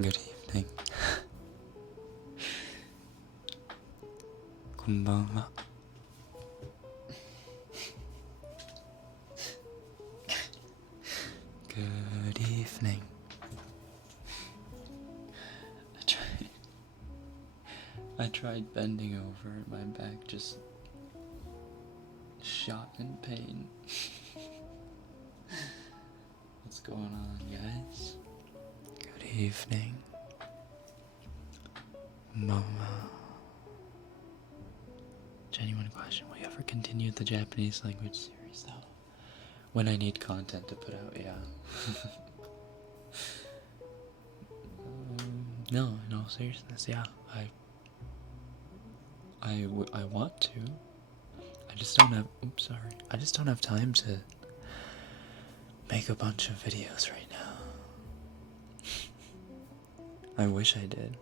Good evening. Konbanwa. Good evening. I tried bending over and my back just shot in pain. What's going on, guys? Good evening. Mama. Genuine question, will you ever continue the Japanese language series though? When I need content to put out, yeah. No, in all seriousness, yeah. I want to. I just don't have, oops, sorry. I just don't have time to make a bunch of videos right now. I wish I did.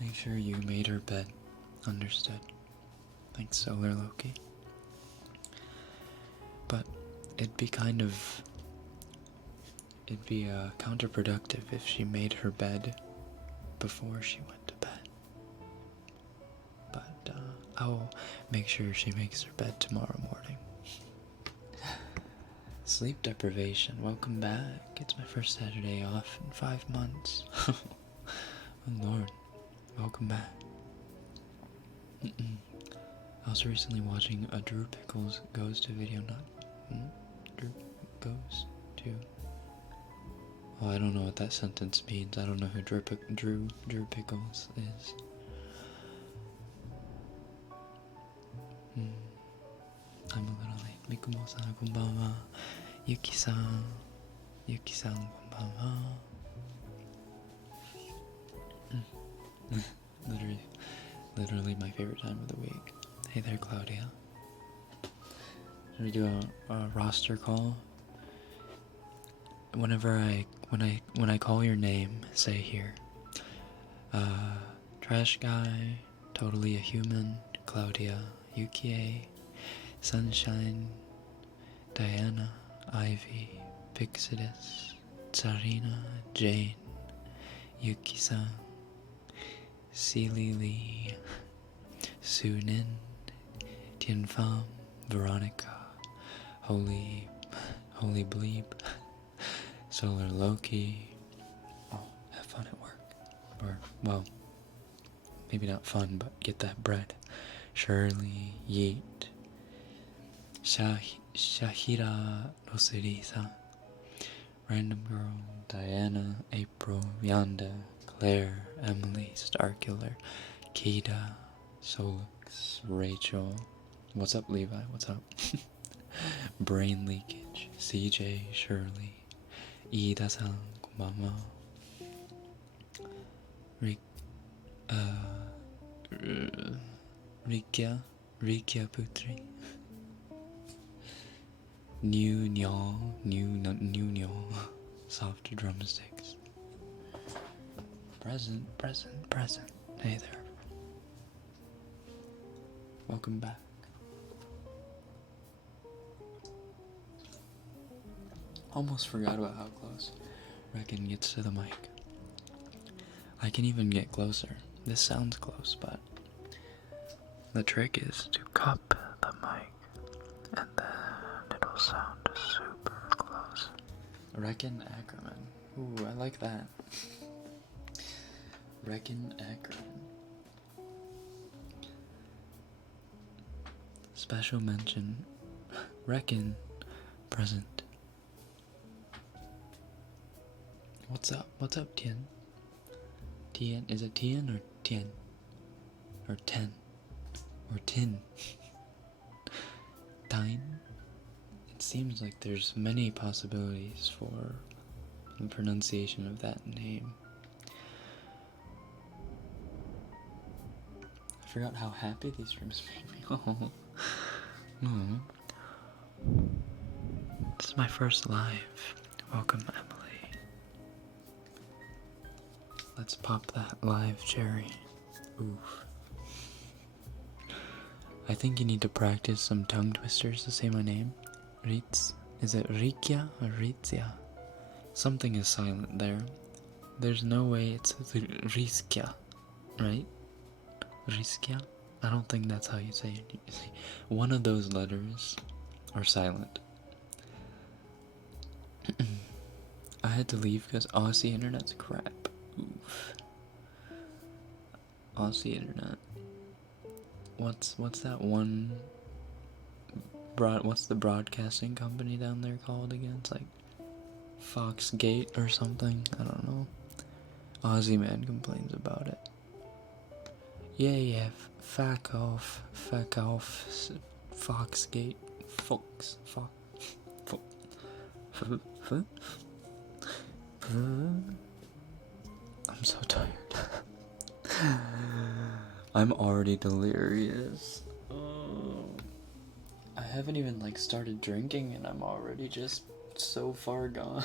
Make sure you made her bed. Understood. Thanks, Solar Loki. But it'd be counterproductive if she made her bed before she went to bed. But I'll make sure she makes her bed tomorrow morning. Sleep deprivation, welcome back. It's my first Saturday off in 5 months. Oh Lord, welcome back. I was recently watching a Drew Pickles Goes to video, Drew Goes to... Oh, I don't know what that sentence means. I don't know who Drew Pickles is. I'm a little late. Mikumo-san, konbanwa. Yuki-san. Yuki-san, konbanwa. Literally my favorite time of the week. Hey there, Claudia. Should we do a roster call? When I call your name, say here. Trash Guy, Totally a Human, Claudia, Yukie, Sunshine, Diana, Ivy, Pixidus, Tsarina, Jane, Yuki-san, Celie, Sunin, Tianfam, Veronica, Holy Bleep, Solar Loki. Oh, have fun at work. Or, well, maybe not fun, but get that bread. Shirley, Yeet, Shahira Rosirisa, Random Girl, Diana, April, Yanda, Claire, Emily, Starkiller, Kida, Solix, Rachel. What's up, Levi? What's up? Brain Leakage, CJ, Shirley, Ida-san, konbanwa. Rikia Putri. New Nyo. Soft drumsticks. Present. Hey there. Welcome back. Almost forgot about how close Rekken gets to the mic. I can even get closer. This sounds close, but the trick is to cup the mic, and then it'll sound super close. Rekken Ackerman. Ooh, I like that. Rekken Ackerman. Special mention. Rekken present. What's up, Tien? Tien, is it Tien or Tien? Or Ten? Or Tin? Tine? It seems like there's many possibilities for the pronunciation of that name. I forgot how happy these streams make me. Oh. This is my first live. Welcome, Emily. Let's pop that live cherry. Oof. I think you need to practice some tongue twisters to say my name. Ritz. Is it Rikia or Ritzia? Something is silent there. There's no way it's Riskia, right? Riskia? I don't think that's how you say it. One of those letters are silent. I had to leave because Aussie internet's crap. Oof. Aussie internet. What's that one what's the broadcasting company down there called again? It's like Foxgate or something. I don't know. Aussie man complains about it. Yeah, fuck off, Foxgate, Fox. I'm so tired. I'm already delirious. I haven't even like started drinking and I'm already just so far gone.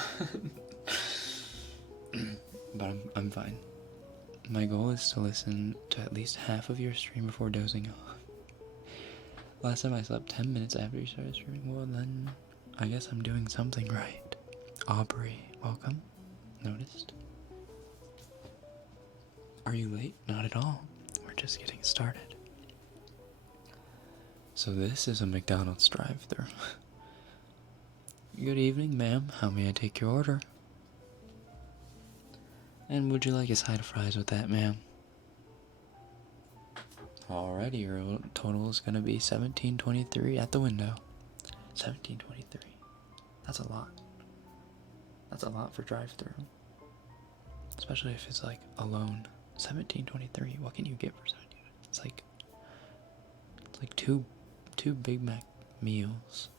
But I'm fine. My goal is to listen to at least half of your stream before dozing off. Last time I slept 10 minutes after you started streaming. Well then, I guess I'm doing something right. Aubrey, welcome. Noticed. Are you late? Not at all. We're just getting started. So this is a McDonald's drive-thru. Good evening, ma'am. How may I take your order? And would you like a side of fries with that, ma'am? Alrighty, your total is gonna be $17.23 at the window. $17.23. That's a lot. That's a lot for drive-thru. Especially if it's like alone. $17.23. What can you get for $17? It's like two Big Mac meals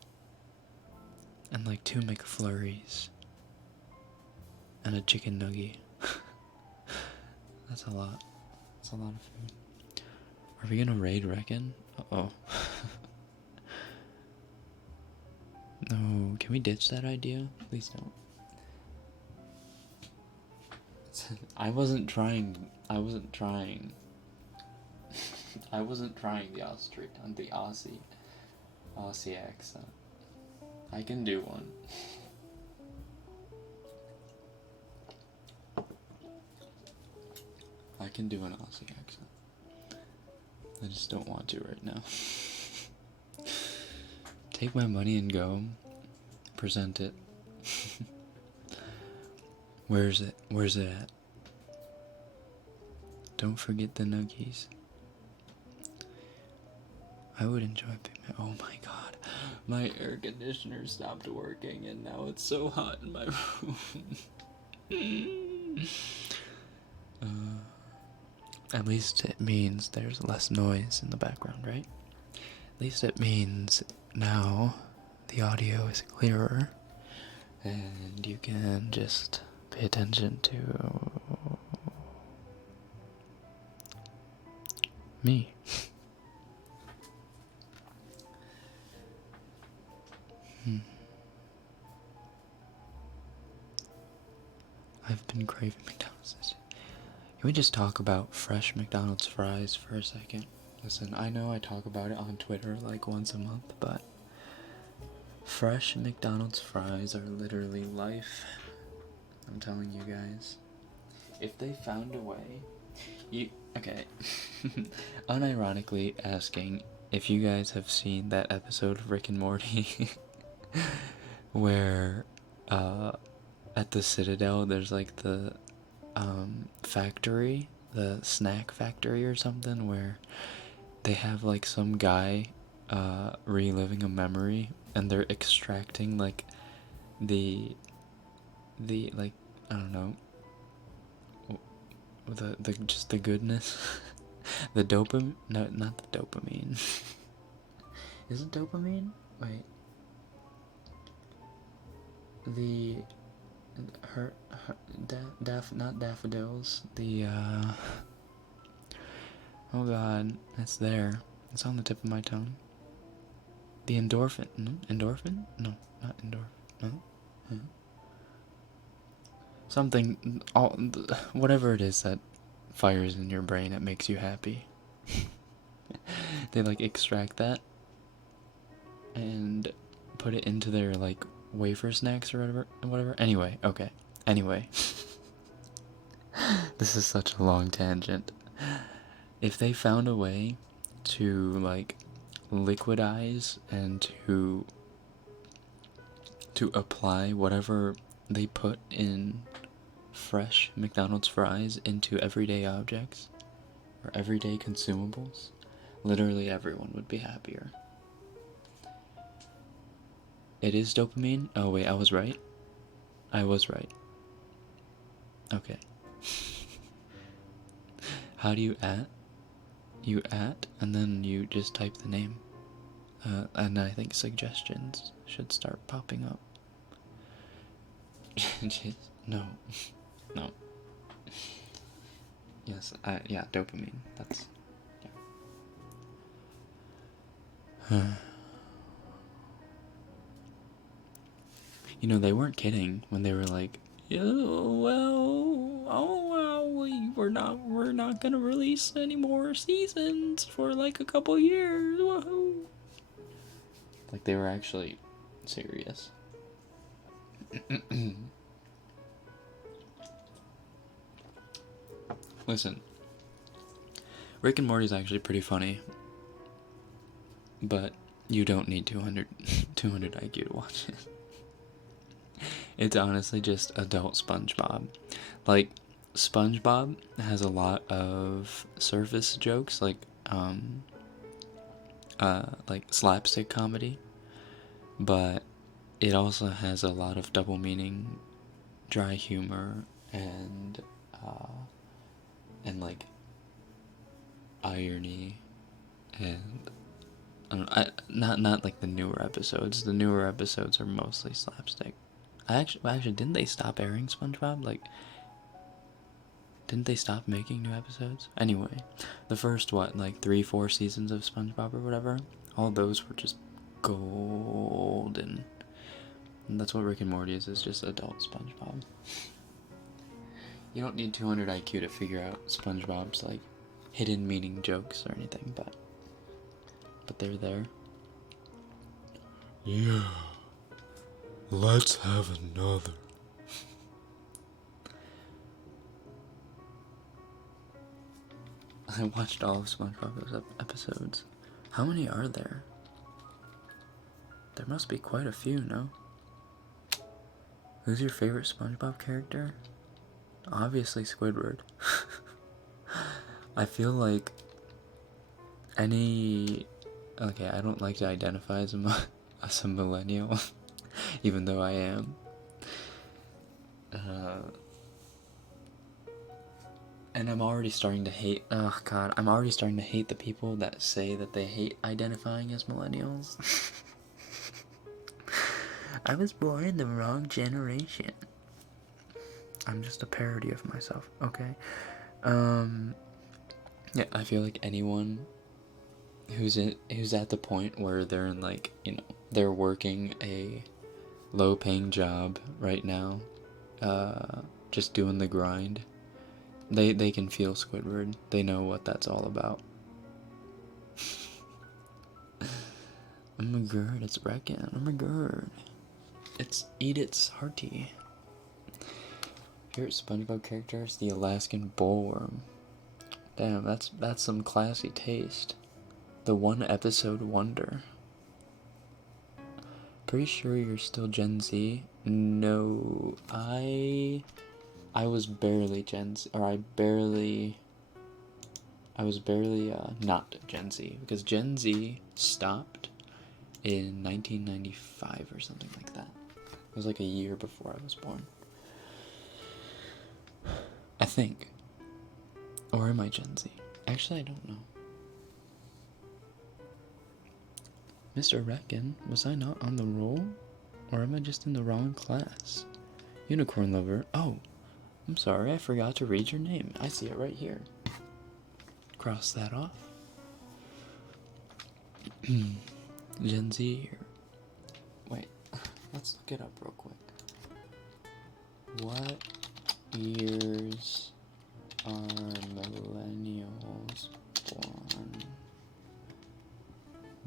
and like 2 McFlurries and a chicken nugget. That's a lot. That's a lot of food. Are we gonna raid Rekken? Uh-oh. No, can we ditch that idea? Please don't. I wasn't trying the Aussie accent. I can do one. I can do an Aussie accent. I just don't want to right now. Take my money and go. Present it. Where's it? Where's it at? Don't forget the nuggies. I would enjoy payment. Oh my god. My air conditioner stopped working and now it's so hot in my room. At least it means there's less noise in the background, right? At least it means now the audio is clearer and you can just pay attention to me. I've been craving McDonald's. Can we just talk about fresh McDonald's fries for a second? Listen, I know I talk about it on Twitter like once a month, but fresh McDonald's fries are literally life. I'm telling you guys. If they found a way, okay. Unironically asking if you guys have seen that episode of Rick and Morty where at the Citadel there's like the factory, the snack factory or something, where they have like some guy reliving a memory and they're extracting like the like, I don't know, the just the goodness. The dopamine, no, not the dopamine. Is it dopamine? Wait. Not daffodils. Oh god, it's there. It's on the tip of my tongue. The endorphin. No? Endorphin? No, not endorphin. No? Huh? Something, whatever it is that fires in your brain that makes you happy. They like extract that and put it into their like wafer snacks or whatever. Anyway, okay. Anyway, this is such a long tangent. If they found a way to like liquidize and to apply whatever they put in fresh McDonald's fries into everyday objects or everyday consumables, literally everyone would be happier. It is dopamine? Oh wait, I was right? I was right. Okay. How do you at? You at, and then you just type the name. And I think suggestions should start popping up. Jeez, no. No. Yes, yeah, dopamine. That's, yeah. You know, they weren't kidding when they were like, yeah, well, oh well, we're not gonna release any more seasons for like a couple years. Woohoo! Like they were actually serious. Listen, Rick and Morty's actually pretty funny, but you don't need 200 IQ to watch it. It's honestly just adult SpongeBob. Like, SpongeBob has a lot of surface jokes, like slapstick comedy, but it also has a lot of double meaning, dry humor, and like irony, and not like the newer episodes. The newer episodes are mostly slapstick. Actually, didn't they stop airing SpongeBob? Like, didn't they stop making new episodes? Anyway, the first, what, like 3-4 seasons of SpongeBob or whatever, all those were just golden. And that's what Rick and Morty is just adult SpongeBob. You don't need 200 IQ to figure out SpongeBob's, like, hidden meaning jokes or anything, but they're there. Yeah. Let's have another. I watched all of SpongeBob's episodes. How many are there? There must be quite a few, no? Who's your favorite SpongeBob character? Obviously Squidward. I feel like any... Okay, I don't like to identify as a millennial, even though I am. And I'm already starting to hate... Oh, God. I'm already starting to hate the people that say that they hate identifying as millennials. I was born in the wrong generation. I'm just a parody of myself, okay? Yeah, I feel like anyone who's at the point where they're in, like, you know, they're working a low-paying job right now, just doing the grind, they can feel Squidward. They know what that's all about. Oh my god, it's Rekken. Oh my god. It's Edith's Hearty. Favorite SpongeBob character is the Alaskan bullworm. Damn, that's some classy taste. The one episode wonder. Pretty sure you're still Gen Z? No, I was barely Gen Z, or I was barely not Gen Z, because Gen Z stopped in 1995 or something like that. It was like a year before I was born, I think. Or am I Gen Z? Actually, I don't know. Mr. Rekken, was I not on the roll? Or am I just in the wrong class? Unicorn Lover. Oh, I'm sorry, I forgot to read your name. I see it right here. Cross that off. Gen Z here. Wait, let's look it up real quick. What years are millennials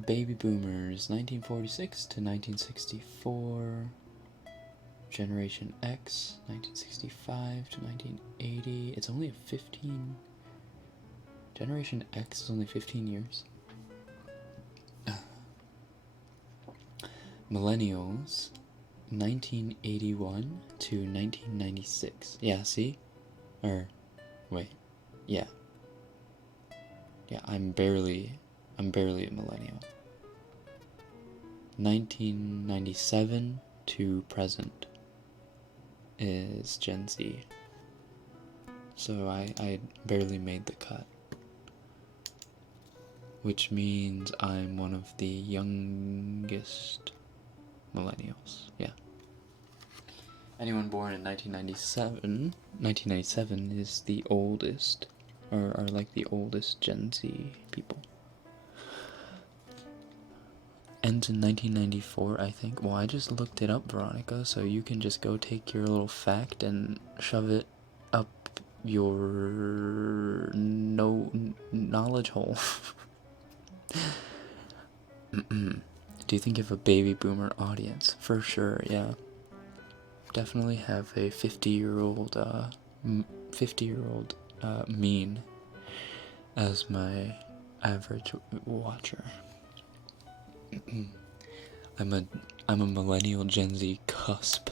Baby boomers, 1946 to 1964. Generation X, 1965 to 1980. It's only a 15. Generation X is only 15 years. Millennials, 1981 to 1996. Yeah, see? Or, wait. Yeah. Yeah, I'm barely a millennial. 1997 to present is Gen Z. So I barely made the cut. Which means I'm one of the youngest millennials. Yeah. Anyone born in 1997 is the oldest, or are like the oldest Gen Z people. Ends in 1994, I think. Well, I just looked it up, Veronica, so you can just go take your little fact and shove it up your knowledge hole. Do you think you have a baby boomer audience? For sure, yeah. Definitely have a 50-year-old mean as my average watcher. I'm a millennial Gen Z cusp.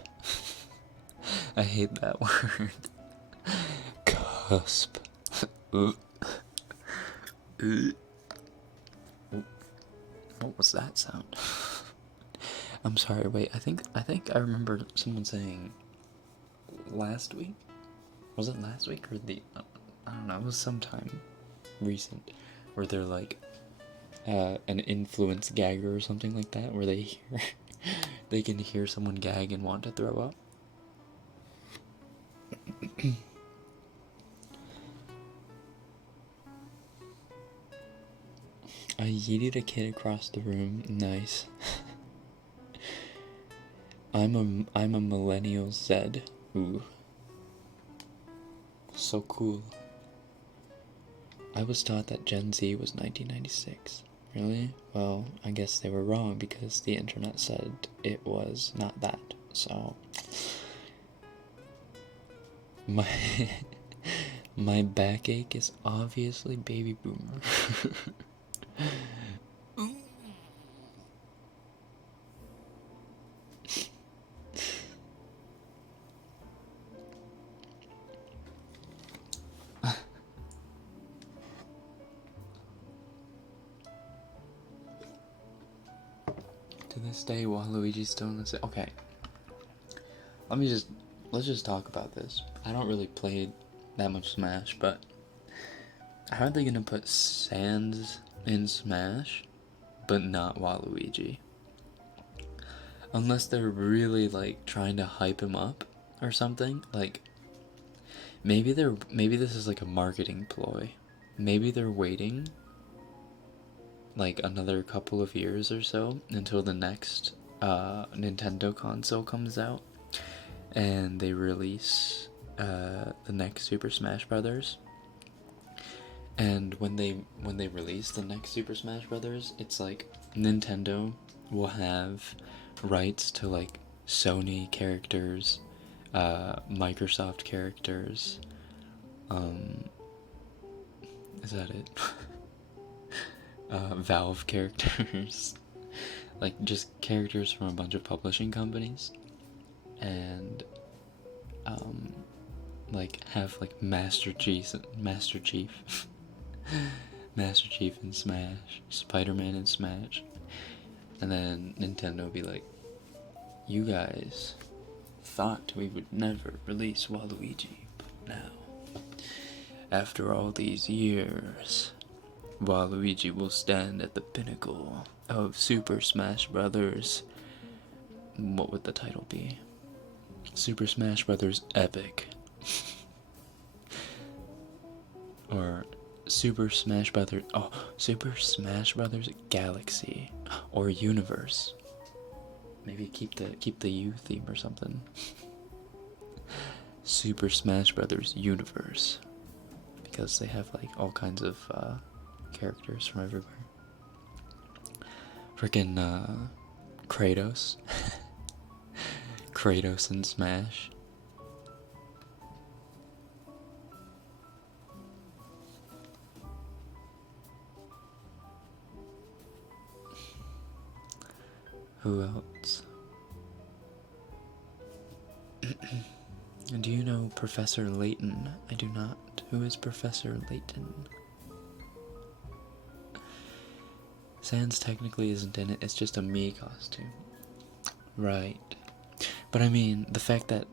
I hate that word. Cusp. What was that sound? I'm sorry, wait, I think I remember someone saying last week? Was it last week or I don't know, it was sometime recent where they're like an influence gagger or something like that, where they hear they can hear someone gag and want to throw up. I yeeted a kid across the room. Nice. I'm a millennial Z. Ooh. So cool. I was taught that Gen Z was 1996. Really? Well, I guess they were wrong because the internet said it was not that. So my my backache is obviously baby boomer. To this day, Waluigi's still in the same. Okay. Let's just talk about this. I don't really play that much Smash, but how are they gonna put Sans in Smash, but not Waluigi? Unless they're really like trying to hype him up or something. Like maybe this is like a marketing ploy. Maybe they're waiting like another couple of years or so until the next Nintendo console comes out and they release the next Super Smash Brothers. And when they release the next Super Smash Brothers, it's like Nintendo will have rights to like Sony characters, Microsoft characters. Is that it? Valve characters, like just characters from a bunch of publishing companies, and like have like Master Chief Master Chief in Smash, Spider-Man in Smash, and then Nintendo would be like, you guys thought we would never release Waluigi, but now, after all these years, Waluigi will stand at the pinnacle of Super Smash Brothers. What would the title be? Super Smash Brothers Epic. Or Super Smash Brothers. Oh, Super Smash Brothers Galaxy or Universe. Maybe keep the U theme or something. Super Smash Brothers Universe, because they have like all kinds of characters from everywhere. Freaking Kratos. Kratos and Smash. Who else? Do you know Professor Layton? I do not. Who is Professor Layton? Sans technically isn't in it, it's just a me costume. Right. But I mean, the fact that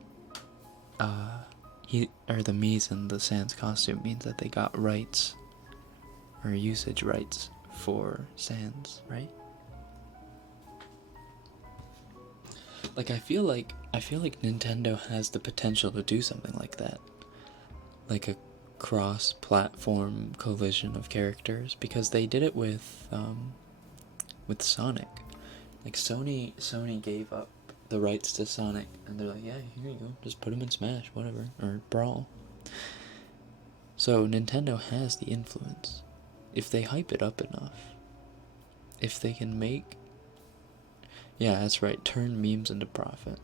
the me's in the Sans costume means that they got rights or usage rights for Sans, right? Like I feel like Nintendo has the potential to do something like that. Like a cross-platform collision of characters, because they did it with Sonic. Like Sony gave up the rights to Sonic, and they're like, yeah, here you go, just put him in Smash, whatever, or Brawl. So Nintendo has the influence. If they hype it up enough, if they can make, yeah, that's right, turn memes into profit.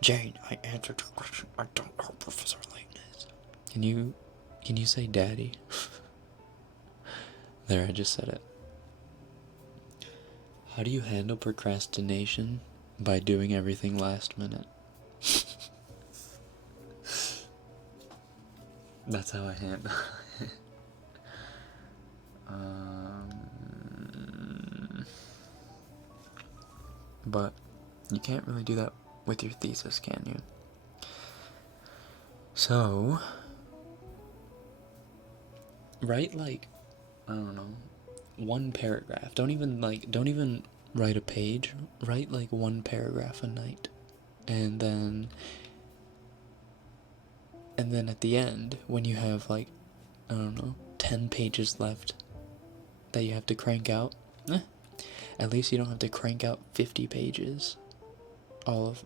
Jane, I answered your question. I don't know Professor Layton is. Can you say daddy? There, I just said it. How do you handle procrastination? By doing everything last minute. That's how I handle it. But you can't really do that with your thesis, can you? So, write like, I don't know, one paragraph. Don't even write a page. Write like one paragraph a night. And then at the end, when you have like, I don't know, 10 pages left that you have to crank out, at least you don't have to crank out 50 pages all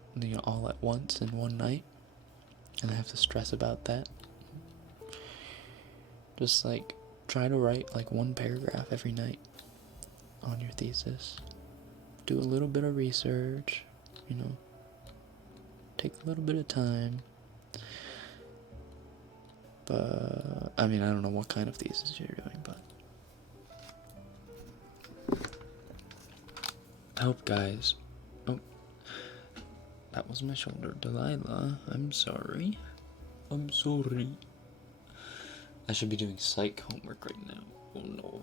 at once in one night, and I have to stress about that. Just like try to write like one paragraph every night on your thesis. Do a little bit of research, take a little bit of time. But I mean, I don't know what kind of thesis you're doing, but help, guys. Oh, that was my shoulder, Delilah. I'm sorry. I should be doing psych homework right now. Oh no.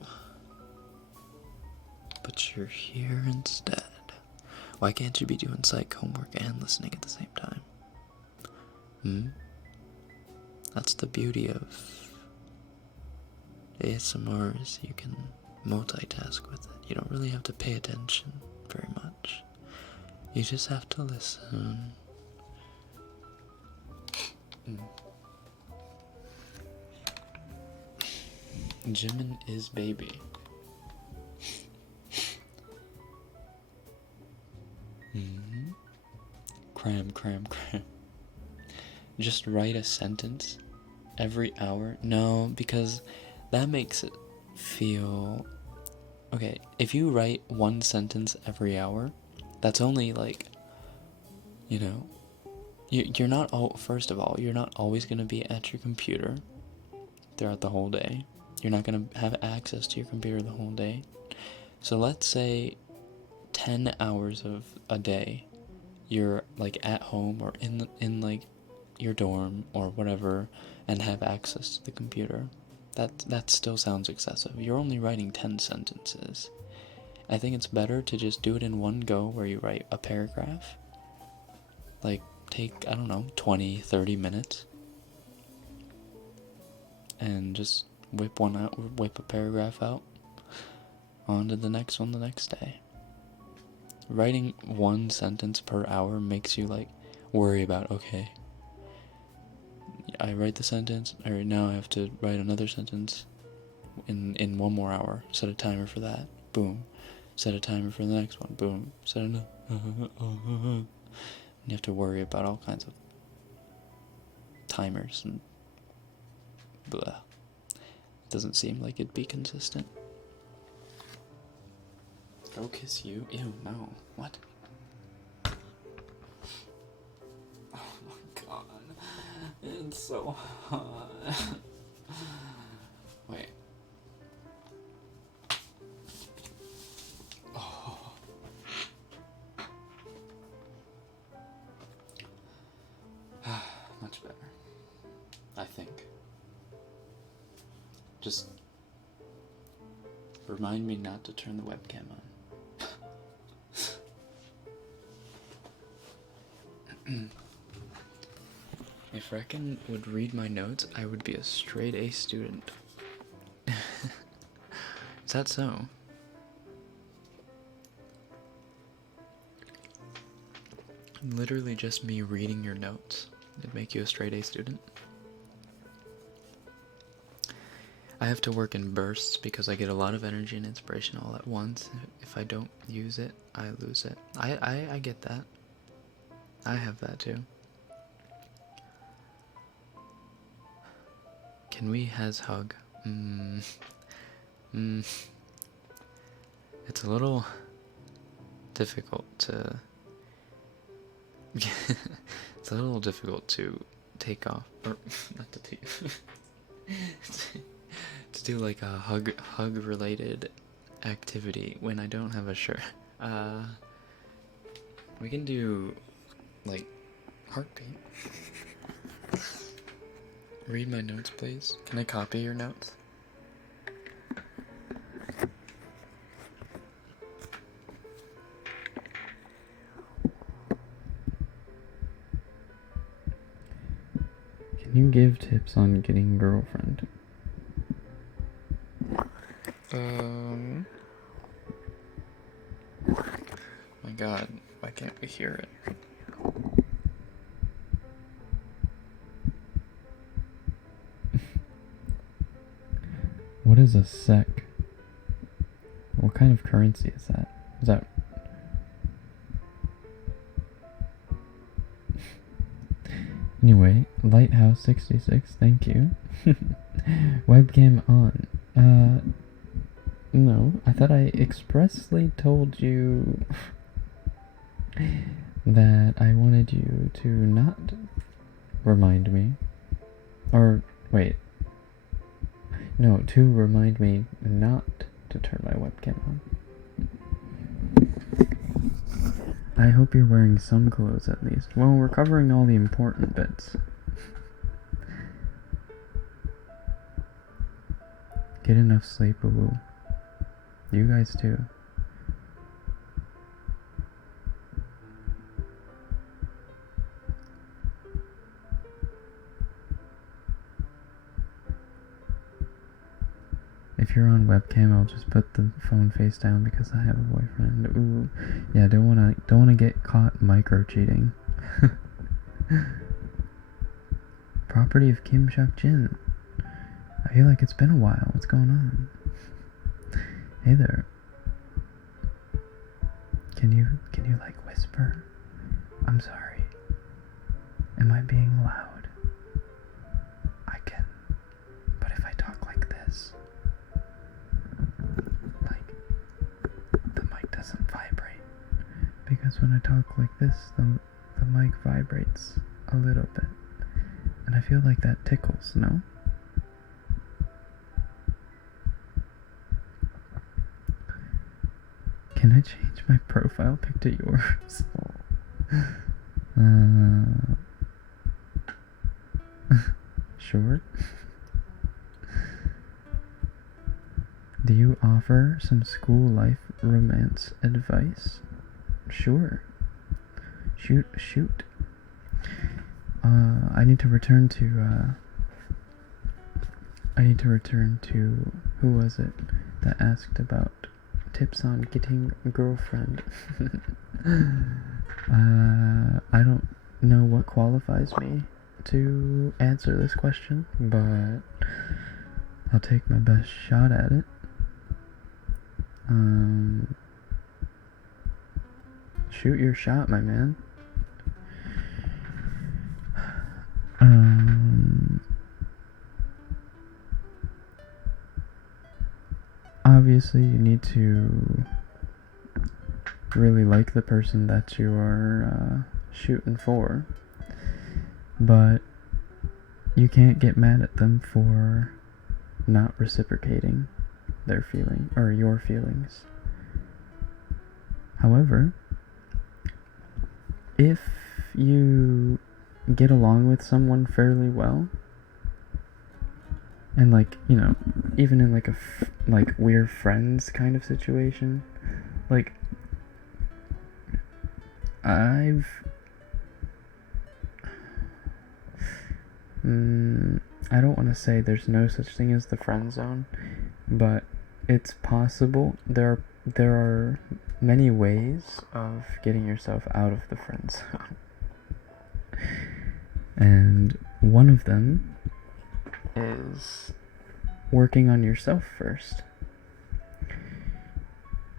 But you're here instead. Why can't you be doing psych homework and listening at the same time? That's the beauty of ASMR, is you can multitask with it. You don't really have to pay attention very much. You just have to listen. Jimin is baby. Cram. Just write a sentence every hour. No, because that makes it feel... Okay, if you write one sentence every hour, that's only like, you're not first of all, you're not always going to be at your computer throughout the whole day. You're not going to have access to your computer the whole day. So let's say 10 hours of a day you're like at home or in like your dorm or whatever and have access to the computer. That still sounds excessive. You're only writing 10 sentences. I think it's better to just do it in one go, where you write a paragraph. Like, take, I don't know, 20, 30 minutes. And just whip a paragraph out. On to the next one the next day. Writing one sentence per hour makes you, like, worry about, okay, I write the sentence, or now I have to write another sentence in 1 more hour. Set a timer for that. Boom. Set a timer for the next one. Boom. Set another. And you have to worry about all kinds of timers and blah. It doesn't seem like it'd be consistent. Go kiss you? Ew, no. What? Oh my god. It's so hot. Wait. Oh. Much better. I think. Just remind me not to turn the webcam on. If Rekken would read my notes, I would be a straight A student. Is that so? Literally just me reading your notes would make you a straight A student. I have to work in bursts because I get a lot of energy and inspiration all at once. If I don't use it, I lose it. I get that. I have that too. Can we has hug? It's a little difficult to... it's a little difficult to take off, or not to take... to do like a hug related activity when I don't have a shirt. We can do like heartbeat. Read my notes, please. Can I copy your notes? Can you give tips on getting a girlfriend? My god, why can't we hear it? What is a sec? What kind of currency is that? Is that... Anyway, Lighthouse 66, thank you. Webcam on. No, I thought I expressly told you that I wanted you to not remind me. Or, wait. No, to remind me not to turn my webcam on. I hope you're wearing some clothes at least. Well, we're covering all the important bits. Get enough sleep, woo. You guys too. If you're on webcam, I'll just put the phone face down because I have a boyfriend. Ooh, yeah, don't wanna get caught micro cheating. Property of Kim Shuk Jin. I feel like it's been a while. What's going on? Hey there. Can you like whisper? I'm sorry. Am I being loud? I can. But if I talk like this, like the mic doesn't vibrate. Because when I talk like this, the mic vibrates a little bit. And I feel like that tickles, no? Can I change my profile pic to yours? Sure. Do you offer some school life romance advice? Sure. Shoot. I need to return to who was it that asked about tips on getting a girlfriend. I don't know what qualifies me to answer this question, but I'll take my best shot at it. Shoot your shot, my man. Obviously you need to really like the person that you are shooting for, but you can't get mad at them for not reciprocating their feeling or your feelings. However, if you get along with someone fairly well, and like, you know, even in like like we're friends kind of situation, like I don't want to say there's no such thing as the friend zone, but it's possible. There are many ways of getting yourself out of the friend zone. And one of them is working on yourself first.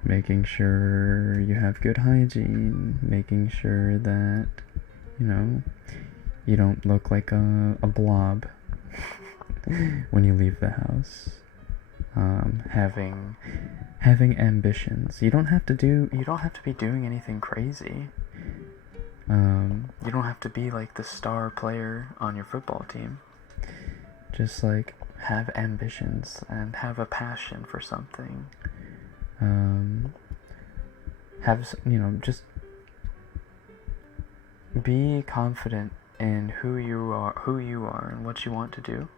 Making sure you have good hygiene, making sure that, you know, you don't look like a blob when you leave the house. Having ambitions. You don't have to be doing anything crazy. You don't have to be like the star player on your football team. Just like have ambitions and have a passion for something. Just be confident in who you are and what you want to do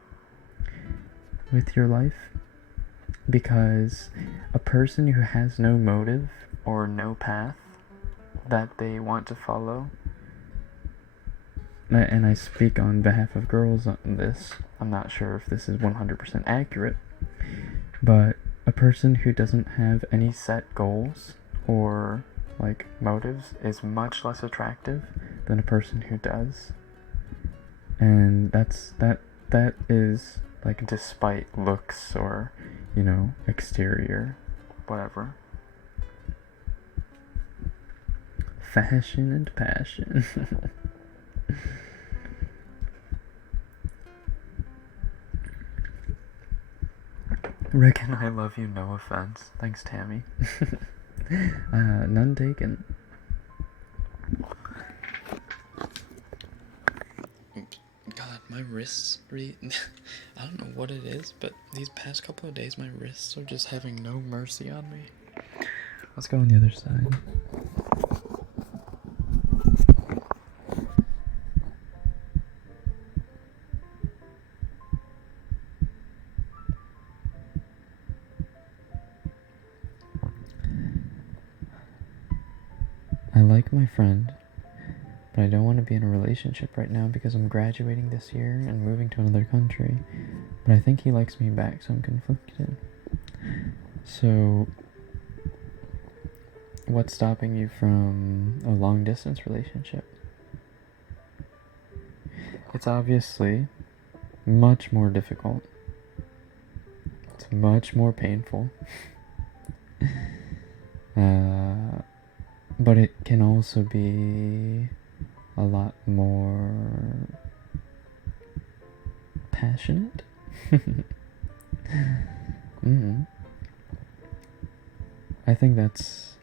with your life, because a person who has no motive or no path that they want to follow, and I speak on behalf of girls on this, I'm not sure if this is 100% accurate, but a person who doesn't have any set goals or like motives is much less attractive than a person who does. And that is like despite looks or, you know, exterior, whatever. Fashion and passion. Rekken, I love you, no offense. Thanks, Tammy. None taken. God, my wrists I don't know what it is, but these past couple of days my wrists are just having no mercy on me. Let's go on the other side. I like my friend, but I don't want to be in a relationship right now because I'm graduating this year and moving to another country. But I think he likes me back, so I'm conflicted. So, what's stopping you from a long distance relationship? It's obviously much more difficult. It's much more painful. But it can also be a lot more passionate. I think that's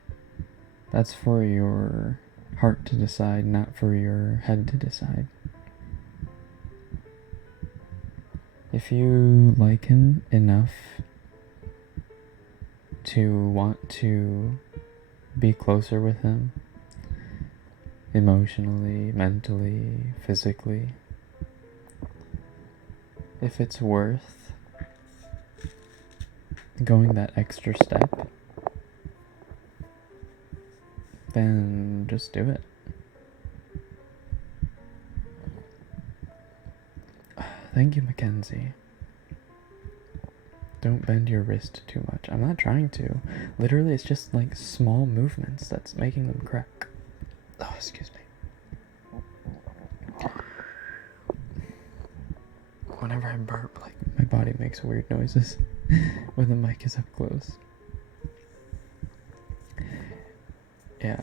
for your heart to decide, not for your head to decide. If you like him enough to want to be closer with him, emotionally, mentally, physically, if it's worth going that extra step, then just do it. Thank you, Mackenzie. Don't bend your wrist too much. I'm not trying to. Literally, it's just like small movements that's making them crack. Oh, excuse me. Whenever I burp, like, my body makes weird noises when the mic is up close. Yeah.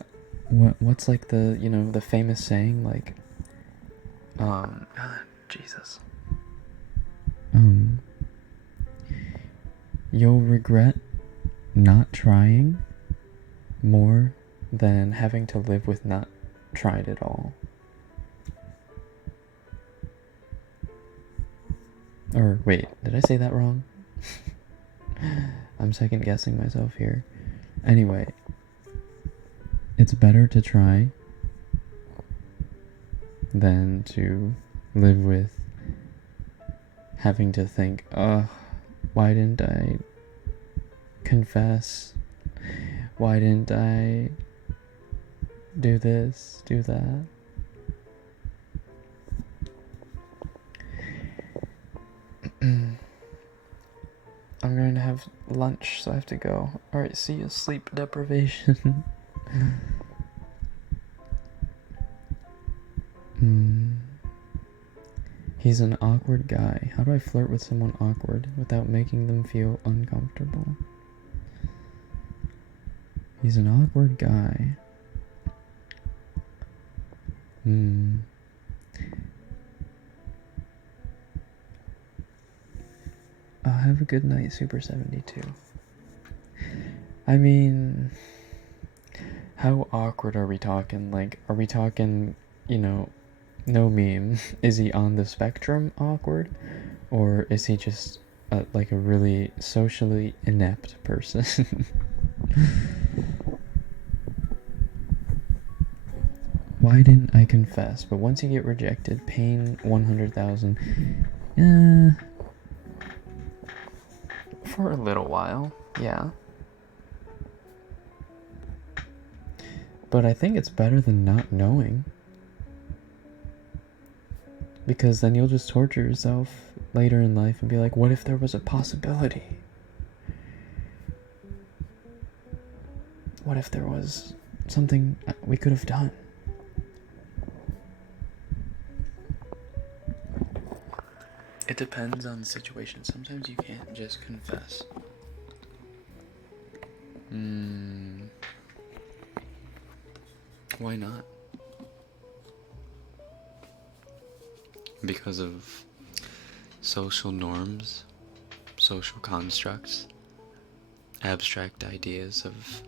What's like the, you know, the famous saying, like, Jesus. You'll regret not trying more than having to live with not tried at all. Or wait, did I say that wrong? I'm second guessing myself here. Anyway, it's better to try than to live with having to think, why didn't I confess? Why didn't I do this, do that? I'm going to have lunch, so I have to go. Alright, see you, sleep deprivation. He's an awkward guy. How do I flirt with someone awkward without making them feel uncomfortable? He's an awkward guy. Have a good night, Super 72. I mean, how awkward are we talking? Like, are we talking, no meme, is he on the spectrum awkward? Or is he just like a really socially inept person? Why didn't I confess? But once you get rejected, pain 100,000. For a little while, yeah. But I think it's better than not knowing. Because then you'll just torture yourself later in life and be like, what if there was a possibility? What if there was something we could have done? It depends on the situation. Sometimes you can't just confess. Why not? Because of social norms, social constructs, abstract ideas of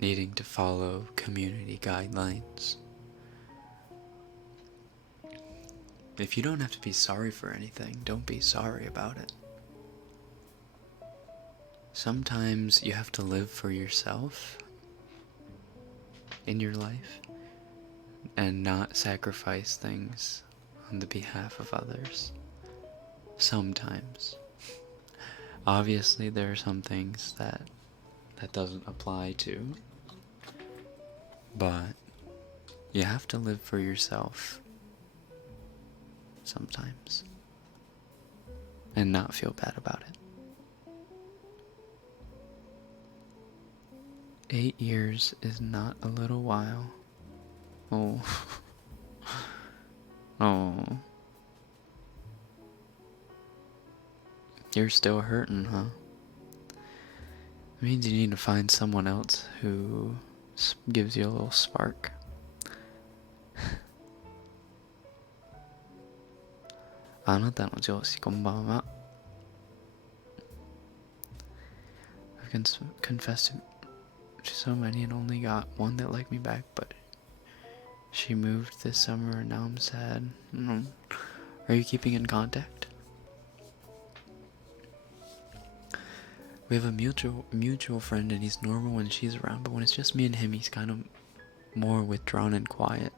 needing to follow community guidelines. If you don't have to be sorry for anything, don't be sorry about it. Sometimes you have to live for yourself in your life and not sacrifice things on the behalf of others. Sometimes. Obviously, there are some things that doesn't apply to, but you have to live for yourself sometimes and not feel bad about it. 8 years is not a little while. Oh. Oh. You're still hurting, huh? It means you need to find someone else who gives you a little spark. I've confessed to so many and only got one that liked me back, but she moved this summer and now I'm sad. Are you keeping in contact? We have a mutual friend and he's normal when she's around, but when it's just me and him, he's kind of more withdrawn and quiet.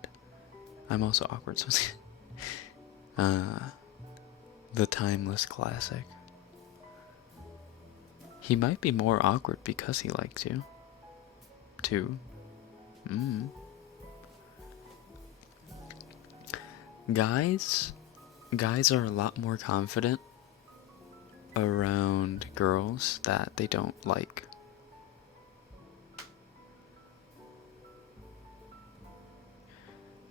I'm also awkward, so the timeless classic. He might be more awkward because he likes you, too. Guys are a lot more confident around girls that they don't like.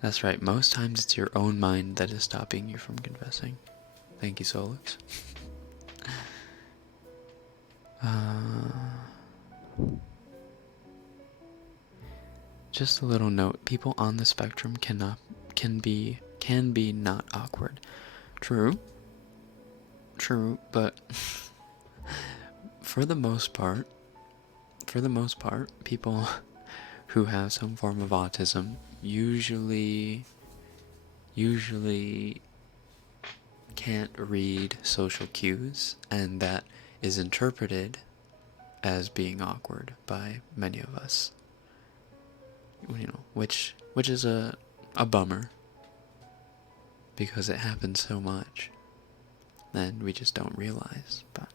That's right, most times it's your own mind that is stopping you from confessing. Thank you, Solix. Just a little note, people on the spectrum can be not awkward. True, but for the most part, people who have some form of autism usually can't read social cues, and that is interpreted as being awkward by many of us. You know, which is a bummer, because it happens so much and we just don't realize. But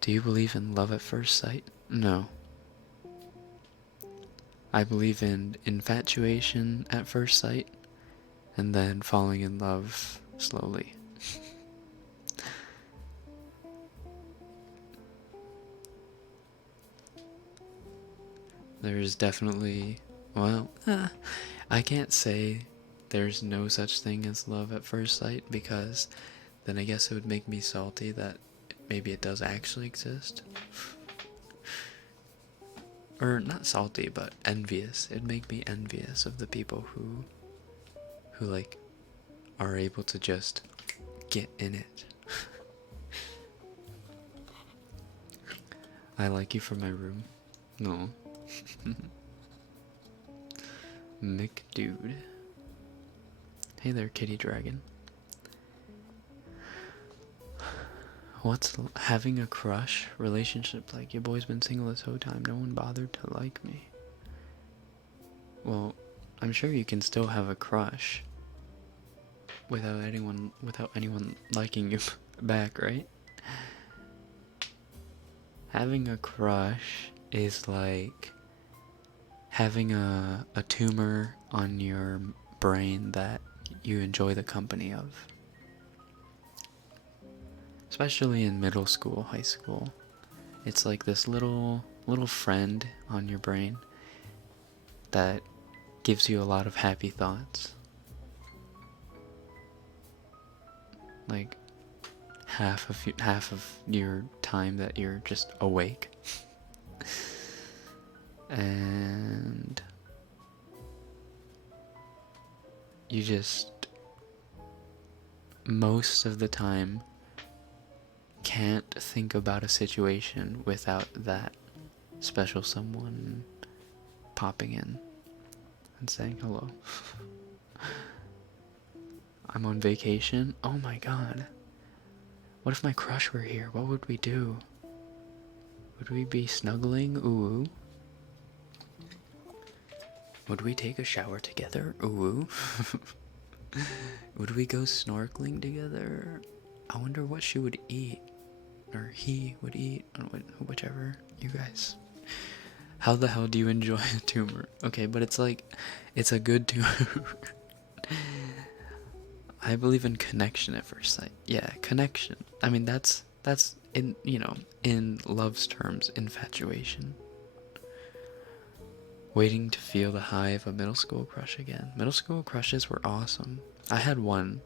do you believe in love at first sight? No. I believe in infatuation at first sight and then falling in love slowly. There's definitely, well, I can't say there's no such thing as love at first sight, because then I guess it would make me salty that maybe it does actually exist. Or not salty, but envious. It'd make me envious of the people who like are able to just get in it. I like you for my room. No. Mick dude. Hey there, kitty dragon. What's having a crush relationship like? Your boy's been single this whole time. No one bothered to like me. Well, I'm sure you can still have a crush without anyone liking you back, right? Having a crush is like having a tumor on your brain that you enjoy the company of. Especially in middle school, high school. It's like this little friend on your brain that gives you a lot of happy thoughts. Like half of your time that you're just awake. And you just most of the time can't think about a situation without that special someone popping in and saying hello. I'm on vacation. Oh my god. What if my crush were here? What would we do? Would we be snuggling? Ooh. Would we take a shower together? Ooh. Would we go snorkeling together? I wonder what she would eat. Or he would eat. Whichever. You guys. How the hell do you enjoy a tumor? Okay, but it's like, it's a good tumor. I believe in connection at first sight. Yeah, connection. I mean, that's in, in love's terms, infatuation. Waiting to feel the high of a middle school crush again. Middle school crushes were awesome. I had one.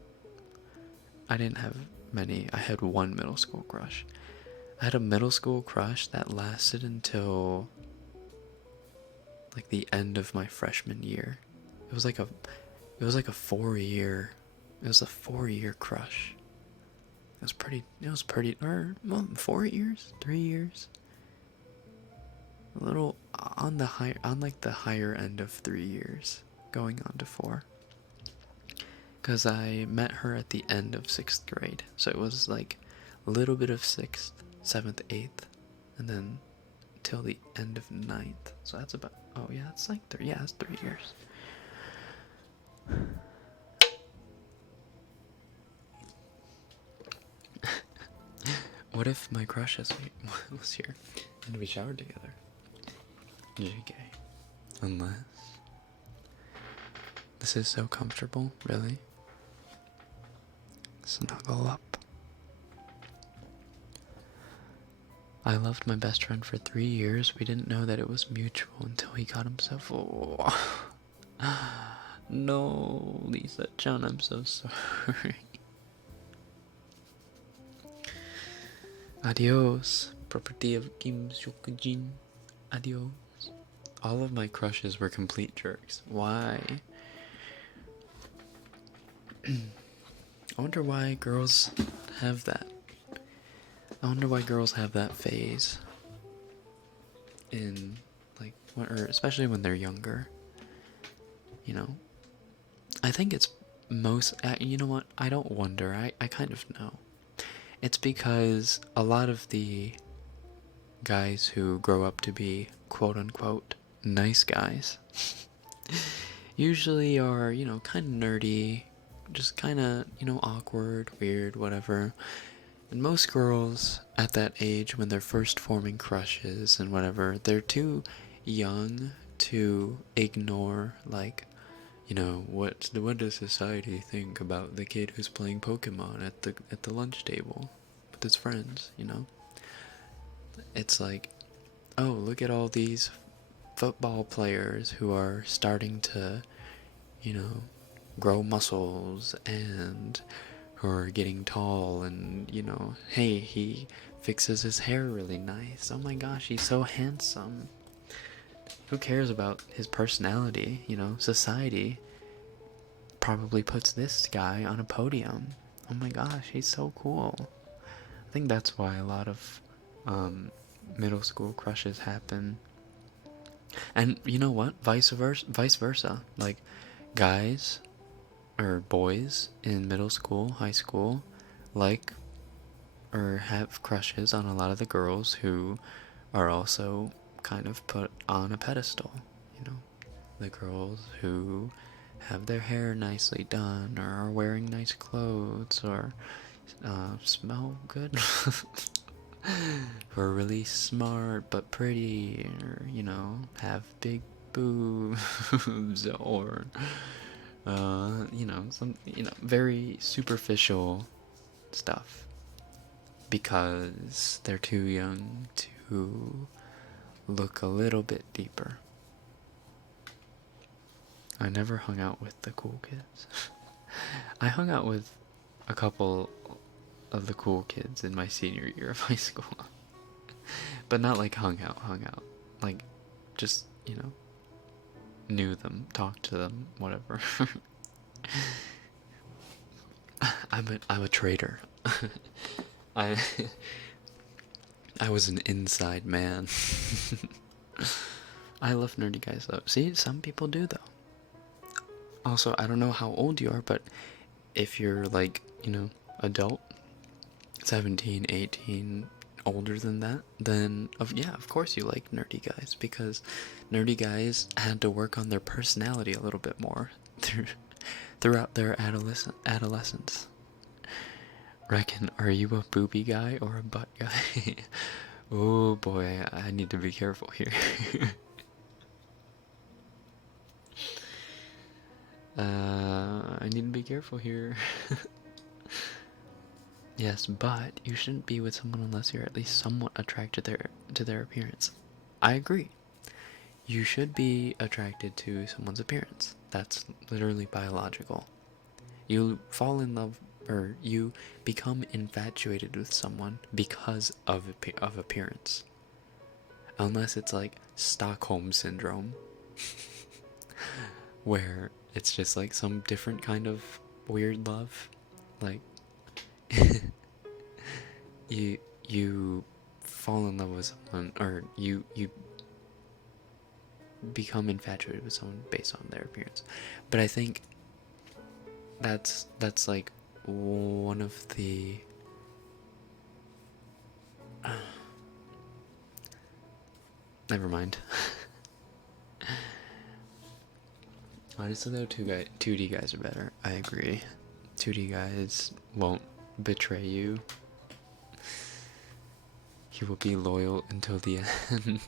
I didn't have many. I had one middle school crush. I had a middle school crush that lasted until like the end of my freshman year. It was like a 4-year. It was a 4-year crush. It was pretty, or, well, 4 years? 3 years? A little on the higher end of 3 years, going on to 4. Because I met her at the end of 6th grade. So it was like a little bit of 6th, 7th, 8th, and then till the end of 9th. So that's about, oh yeah, it's like 3, yeah, it's 3 years. What if my crush was here and we showered together? JK. Unless this is so comfortable, really. Snuggle up. I loved my best friend for 3 years. We didn't know that it was mutual until he got himself. Oh. No, Lisa-chan, I'm so sorry. Adios, property of Kim Shokujin. Adios. All of my crushes were complete jerks. Why? I wonder why girls have that. I wonder why girls have that phase in or especially when they're younger. You know, I think it's most. You know what? I don't wonder. I kind of know. It's because a lot of the guys who grow up to be quote unquote nice guys usually are, kind of nerdy, just kind of, awkward, weird, whatever. And most girls at that age, when they're first forming crushes and whatever, they're too young to ignore, like, what does society think about the kid who's playing Pokemon at the lunch table with his friends, It's like, oh, look at all these football players who are starting to, you know, grow muscles and who are getting tall and, hey, he fixes his hair really nice. Oh my gosh, he's so handsome. Who cares about his personality? Society probably puts this guy on a podium. Oh my gosh, he's so cool. I think that's why a lot of middle school crushes happen. And you know what? Vice versa. Like, guys or boys in middle school, high school, like or have crushes on a lot of the girls who are also kind of put on a pedestal. The girls who have their hair nicely done or are wearing nice clothes or smell good. Who are really smart but pretty, or have big boobs, or some very superficial stuff because they're too young to look a little bit deeper. I never hung out with the cool kids. I hung out with a couple of the cool kids in my senior year of high school. But not like hung out. Like, just, knew them, talked to them, whatever. I'm a traitor. I I was an inside man. I love nerdy guys though. See, some people do though. Also, I don't know how old you are, but if you're like, adult, 17, 18, older than that, then of course you like nerdy guys, because nerdy guys had to work on their personality a little bit more throughout their adolescence. Reckon, are you a booby guy or a butt guy? Oh boy, I need to be careful here. I need to be careful here. Yes, but you shouldn't be with someone unless you're at least somewhat attracted to their appearance. I agree. You should be attracted to someone's appearance. That's literally biological. You fall in love, or you become infatuated with someone because of appearance. Unless it's like Stockholm syndrome, where it's just like some different kind of weird love. Like, you fall in love with someone, or you become infatuated with someone based on their appearance. But I think that's like one of the never mind. Honestly though, 2D guys are better. I agree. 2D guys won't betray you. He will be loyal until the end.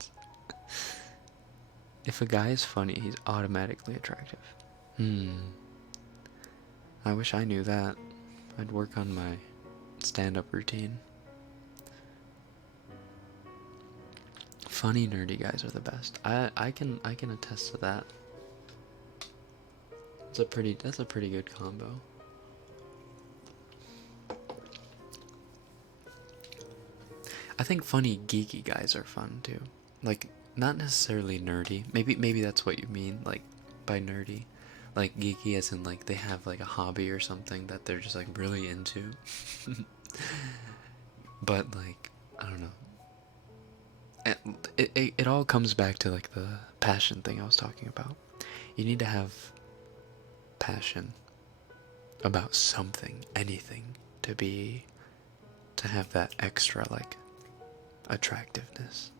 If a guy is funny, he's automatically attractive. I wish I knew that. I'd work on my stand-up routine. Funny nerdy guys are the best. I can attest to that. That's a pretty good combo. I think funny geeky guys are fun too. Like, not necessarily nerdy. Maybe that's what you mean, like, by nerdy. Like, geeky as in, like, they have, like, a hobby or something that they're just, like, really into. But, like, I don't know. it all comes back to like the passion thing I was talking about. You need to have passion about something, anything, to have that extra like attractiveness.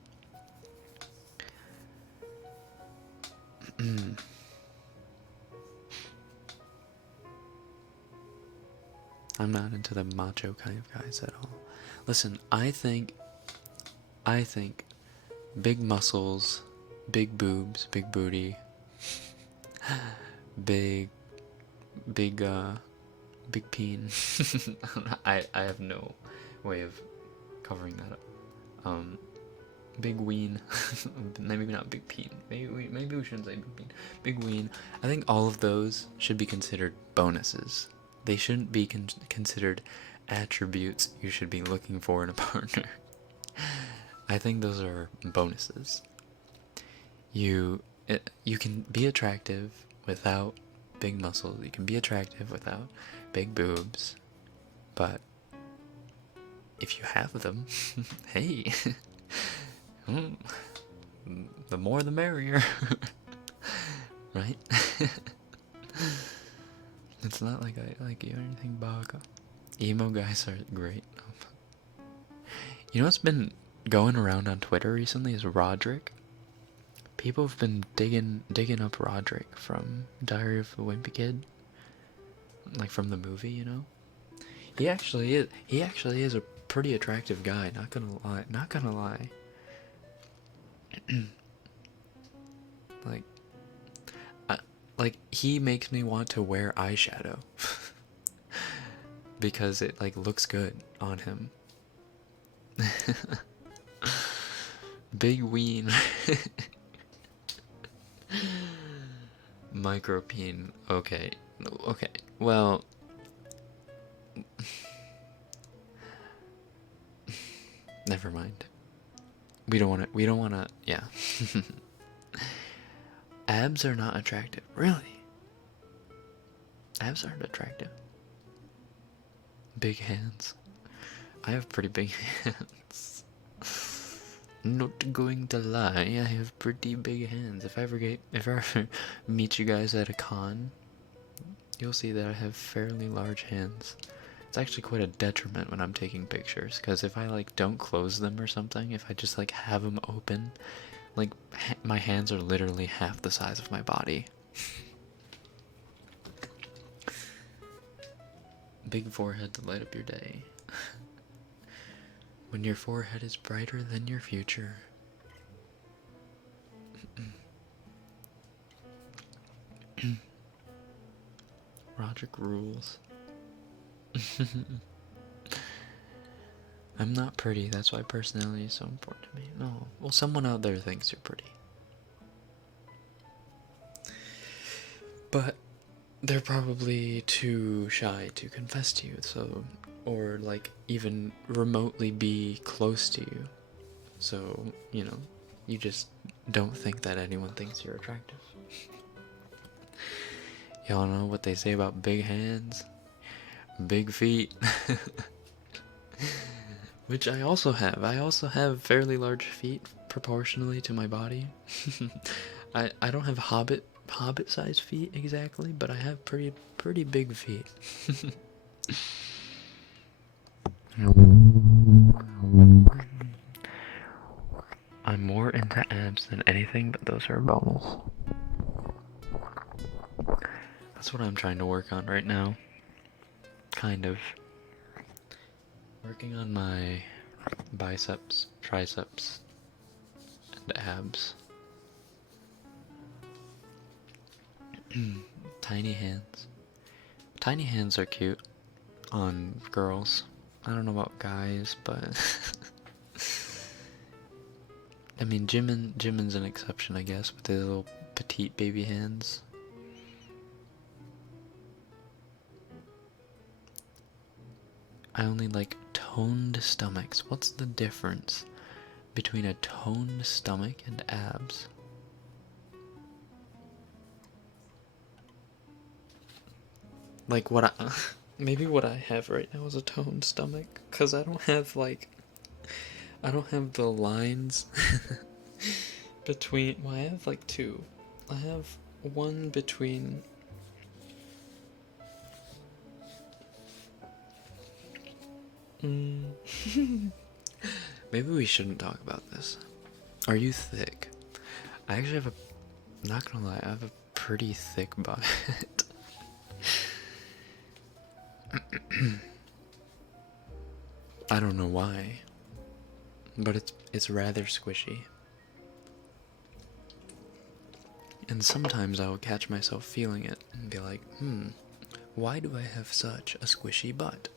I'm not into the macho kind of guys at all. Listen, I think big muscles, big boobs, big booty, big, big, big peen. I have no way of covering that up. Big ween. Maybe not big peen. Maybe we shouldn't say big peen. Big ween. I think all of those should be considered bonuses. They shouldn't be considered attributes you should be looking for in a partner. I think those are bonuses. You can be attractive without big muscles. You can be attractive without big boobs. But if you have them, hey, the more the merrier. Right? It's not like I like you or anything, Baga. Emo guys are great. You know what's been going around on Twitter recently is Roderick. People have been digging up Roderick from Diary of a Wimpy Kid. Like from the movie, you know? He actually is a pretty attractive guy, not gonna lie. Like he makes me want to wear eyeshadow. Because it like looks good on him. Big ween. Micropeen. Okay. Well, never mind. We don't want to. Yeah. Abs are not attractive. Really? Abs aren't attractive. Big hands. I have pretty big hands. Not going to lie, I have pretty big hands. If I ever meet you guys at a con, you'll see that I have fairly large hands. It's actually quite a detriment when I'm taking pictures, because if I like don't close them or something, if I just like have them open, like my hands are literally half the size of my body. Big forehead to light up your day. When your forehead is brighter than your future. Roderick rules. I'm not pretty, that's why personality is so important to me. No, well, someone out there thinks you're pretty. But they're probably too shy to confess to you, so, or like even remotely be close to you. So, you know, you just don't think that anyone thinks you're attractive. Y'all know what they say about big hands? Big feet. Which I also have. I also have fairly large feet proportionally to my body. I don't have hobbit size feet exactly, but I have pretty big feet. I'm more into abs than anything, but those are a bonus. That's what I'm trying to work on right now. Kind of. Working on my biceps, triceps, and abs. Tiny hands. Tiny hands are cute on girls. I don't know about guys, but I mean, Jimin's an exception, I guess, with his little petite baby hands. I only like toned stomachs. What's the difference between a toned stomach and abs? Like maybe what I have right now is a toned stomach, cause I don't have the lines. Well, I have like two. I have one between. Maybe we shouldn't talk about this. Are you thick? I actually have a. Not gonna lie, I have a pretty thick butt. I don't know why, but it's rather squishy. And sometimes I will catch myself feeling it and be like, why do I have such a squishy butt?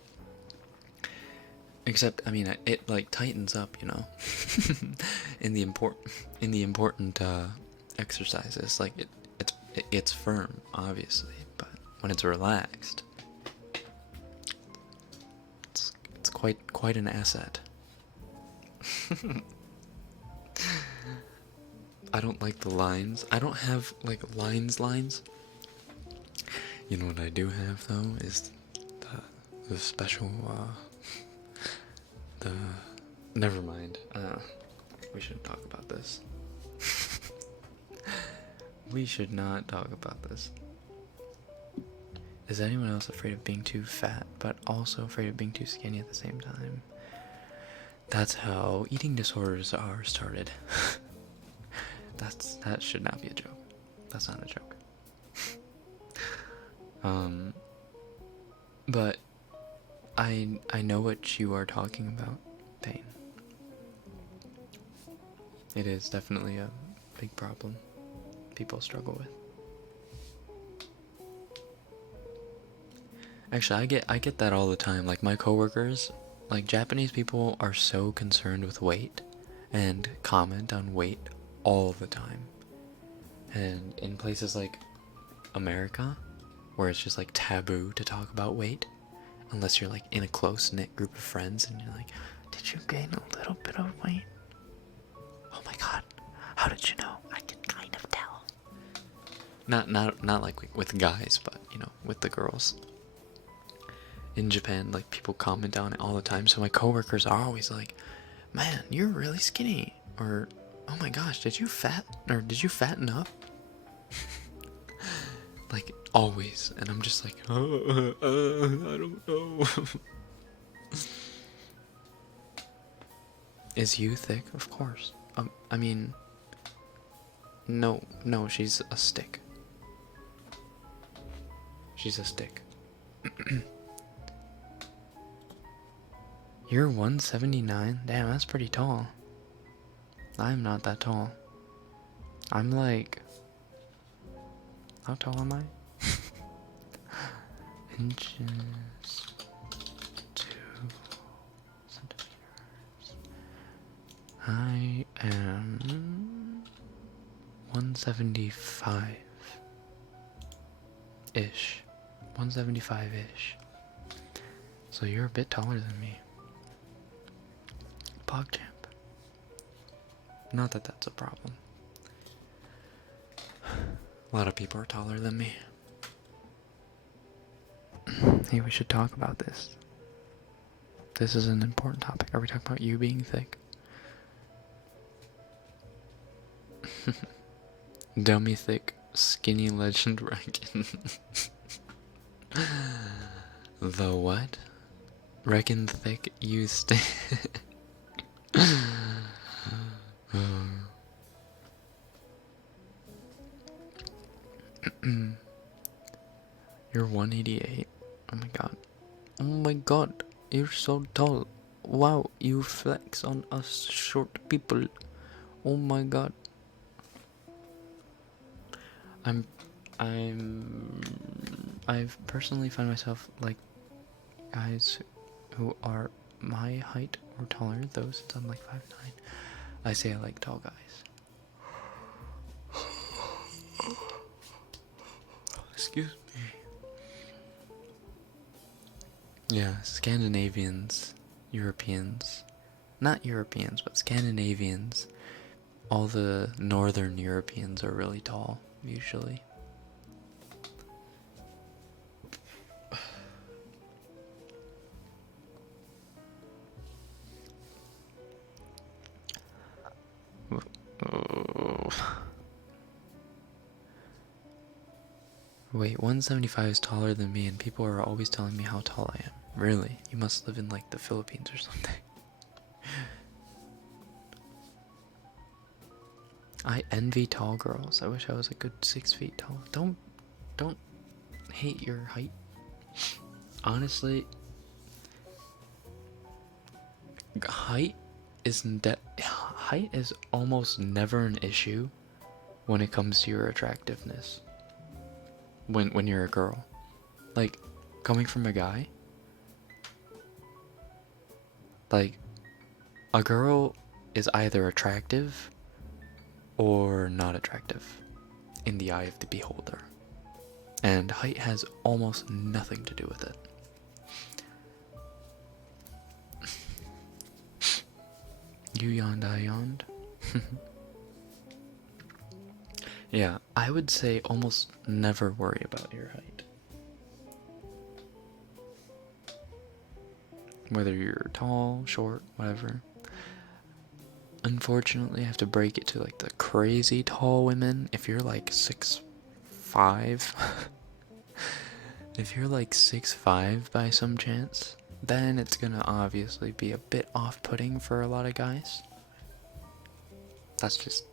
Except, I mean, it like tightens up, you know, in the important exercises. Like it's firm, obviously, but when it's relaxed, it's quite an asset. I don't like the lines. I don't have like lines. You know what I do have though is the special the never mind. We shouldn't talk about this. We should not talk about this. Is anyone else afraid of being too fat, but also afraid of being too skinny at the same time? That's how eating disorders are started. That should not be a joke. That's not a joke. But I know what you are talking about, pain. It is definitely a big problem people struggle with. Actually, I get that all the time. Like my coworkers, like Japanese people are so concerned with weight and comment on weight all the time. And in places like America, where it's just like taboo to talk about weight, unless you're like in a close-knit group of friends and you're like, did you gain a little bit of weight? Oh my god, how did you know? I can kind of tell. Not like with guys, but you know, with the girls. In Japan, like people comment on it all the time, so my coworkers are always like, man, you're really skinny, or oh my gosh, did you fatten up? Like always, and I'm just like, I don't know. Is you thick? Of course. I mean, no, she's a stick. She's a stick. You're 179? Damn, that's pretty tall. I'm not that tall. I'm like... How tall am I? Inches... 2 centimeters. I am... 175-ish. 175-ish. So you're a bit taller than me. PogChamp. Not that that's a problem. A lot of people are taller than me. Hey, we should talk about this. This is an important topic. Are we talking about you being thick? Dummy thick, skinny legend Rekken. The what? Rekken thick, you stay. You're 188. Oh my god. Oh my god. You're so tall. Wow, you flex on us short people. Oh my god. I've personally found myself like guys who are my height or taller, though since I'm like 5'9". I say I like tall guys. Excuse me. Yeah, Scandinavians, Europeans, not Europeans, but Scandinavians, all the northern Europeans are really tall, usually. Oh. Wait, 175 is taller than me, and people are always telling me how tall I am. Really? You must live in like the Philippines or something. I envy tall girls. I wish I was a good 6 feet tall. Don't hate your height. Honestly, height height is almost never an issue when it comes to your attractiveness. When you're a girl, like coming from a guy, like a girl is either attractive or not attractive in the eye of the beholder, and height has almost nothing to do with it. You yawned, I yawned. Yeah, I would say almost never worry about your height. Whether you're tall, short, whatever. Unfortunately, I have to break it to like the crazy tall women. If you're like 6'5", if you're like 6'5" by some chance, then it's gonna obviously be a bit off-putting for a lot of guys. That's just,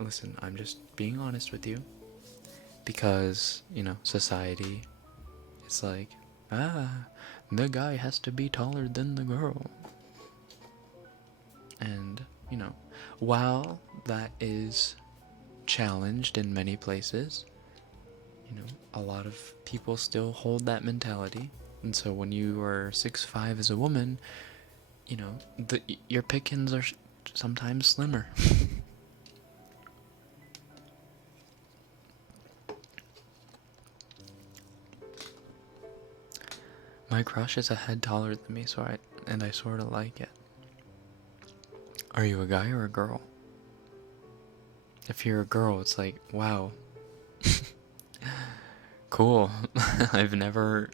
listen, I'm just being honest with you. Because, you know, society is like, the guy has to be taller than the girl. And, you know, while that is challenged in many places, you know, a lot of people still hold that mentality. And so when you are 6'5" as a woman, you know, your pickings are sometimes slimmer. My crush is a head taller than me, and I sort of like it. Are you a guy or a girl? If you're a girl, it's like, wow. Cool. I've never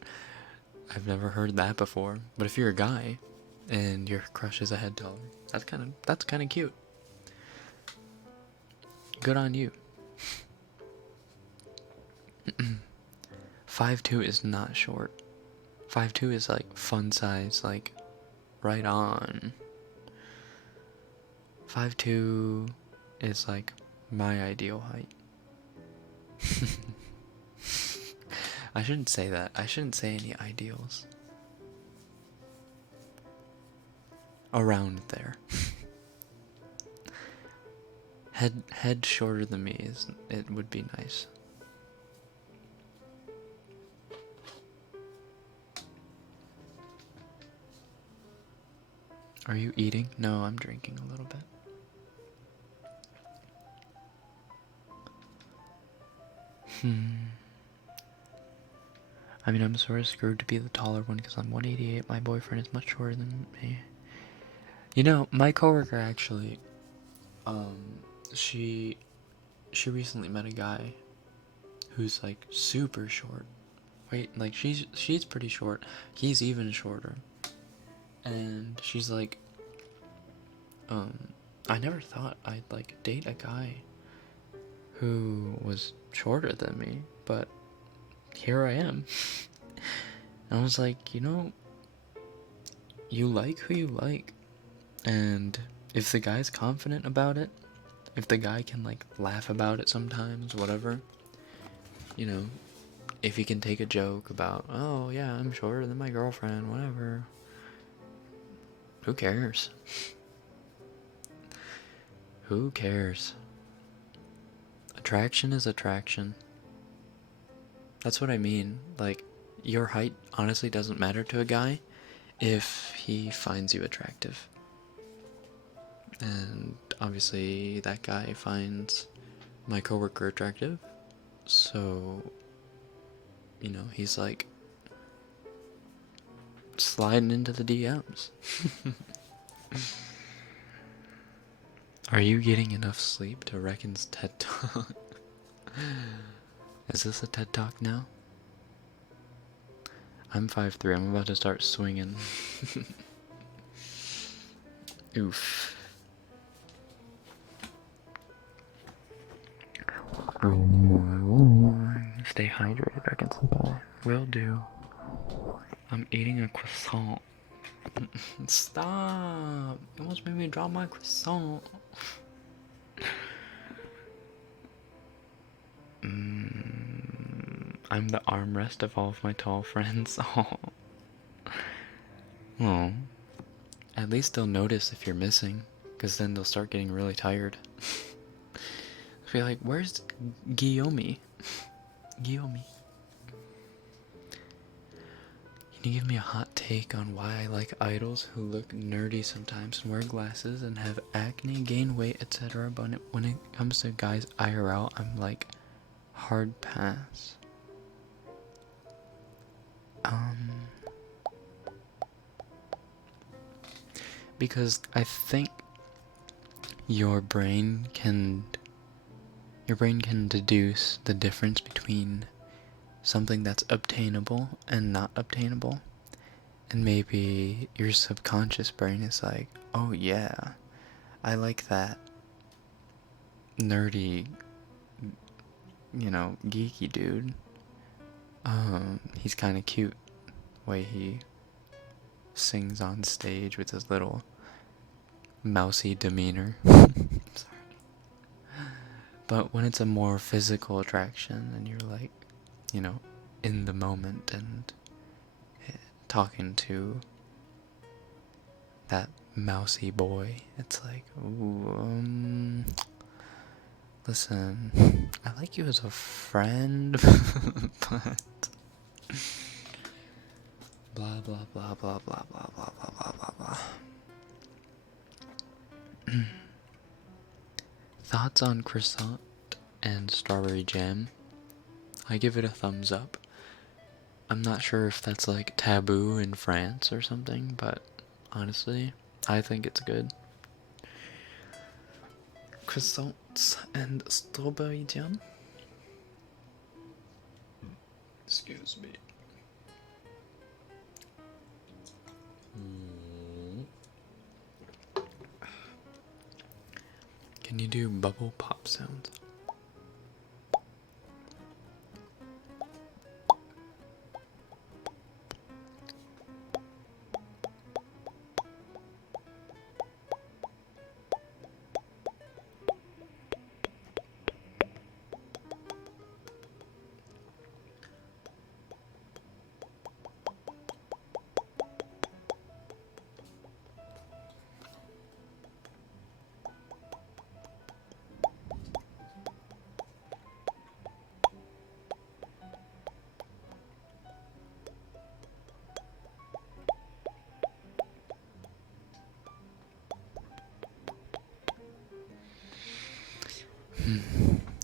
heard that before. But if you're a guy and your crush is a head taller, that's kind of cute. Good on you. 5'2" is not short. 5'2" is like fun size, like right on. 5'2" is like my ideal height. I shouldn't say that. I shouldn't say any ideals. Around there. Head shorter than me it would be nice. Are you eating? No, I'm drinking a little bit. I mean, I'm sort of screwed to be the taller one because I'm 188. My boyfriend is much shorter than me. You know, my coworker actually, she recently met a guy who's like super short. Wait, like she's pretty short. He's even shorter. And she's like, I never thought I'd like date a guy who was shorter than me, but here I am. And I was like, you know, you like who you like. And if the guy's confident about it, if the guy can like laugh about it sometimes, whatever, you know, if he can take a joke about, oh yeah, I'm shorter than my girlfriend, whatever, who cares? Who cares? Attraction is attraction. That's what I mean. Like, your height honestly doesn't matter to a guy if he finds you attractive. And obviously that guy finds my coworker attractive. So, you know, he's like sliding into the DMs. Are you getting enough sleep to Rekken's TED Talk? Is this a TED Talk now? I'm 5'3". I'm about to start swinging. Oof. Stay hydrated, Rekken Senpai. Will do. I'm eating a croissant. Stop! You almost made me drop my croissant. I'm the armrest of all of my tall friends. Oh. At least they'll notice if you're missing, because then they'll start getting really tired. Be like, where's Guillaume? Guillaume. Can you give me a hot take on why I like idols who look nerdy sometimes and wear glasses and have acne, gain weight, etc. But when it comes to guys IRL, I'm like, hard pass. Because I think your brain can deduce the difference between something that's obtainable and not obtainable. And maybe your subconscious brain is like, oh yeah, I like that nerdy, geeky dude. He's kind of cute, way he sings on stage with his little mousy demeanor. Sorry. But when it's a more physical attraction and you're like, in the moment and talking to that mousy boy, it's like, ooh, listen, I like you as a friend, but blah blah blah blah blah blah blah blah blah blah blah. Thoughts on croissant and strawberry jam? I give it a thumbs up. I'm not sure if that's like taboo in France or something, but honestly, I think it's good. Croissants and strawberry jam? Excuse me. Can you do bubble pop sounds?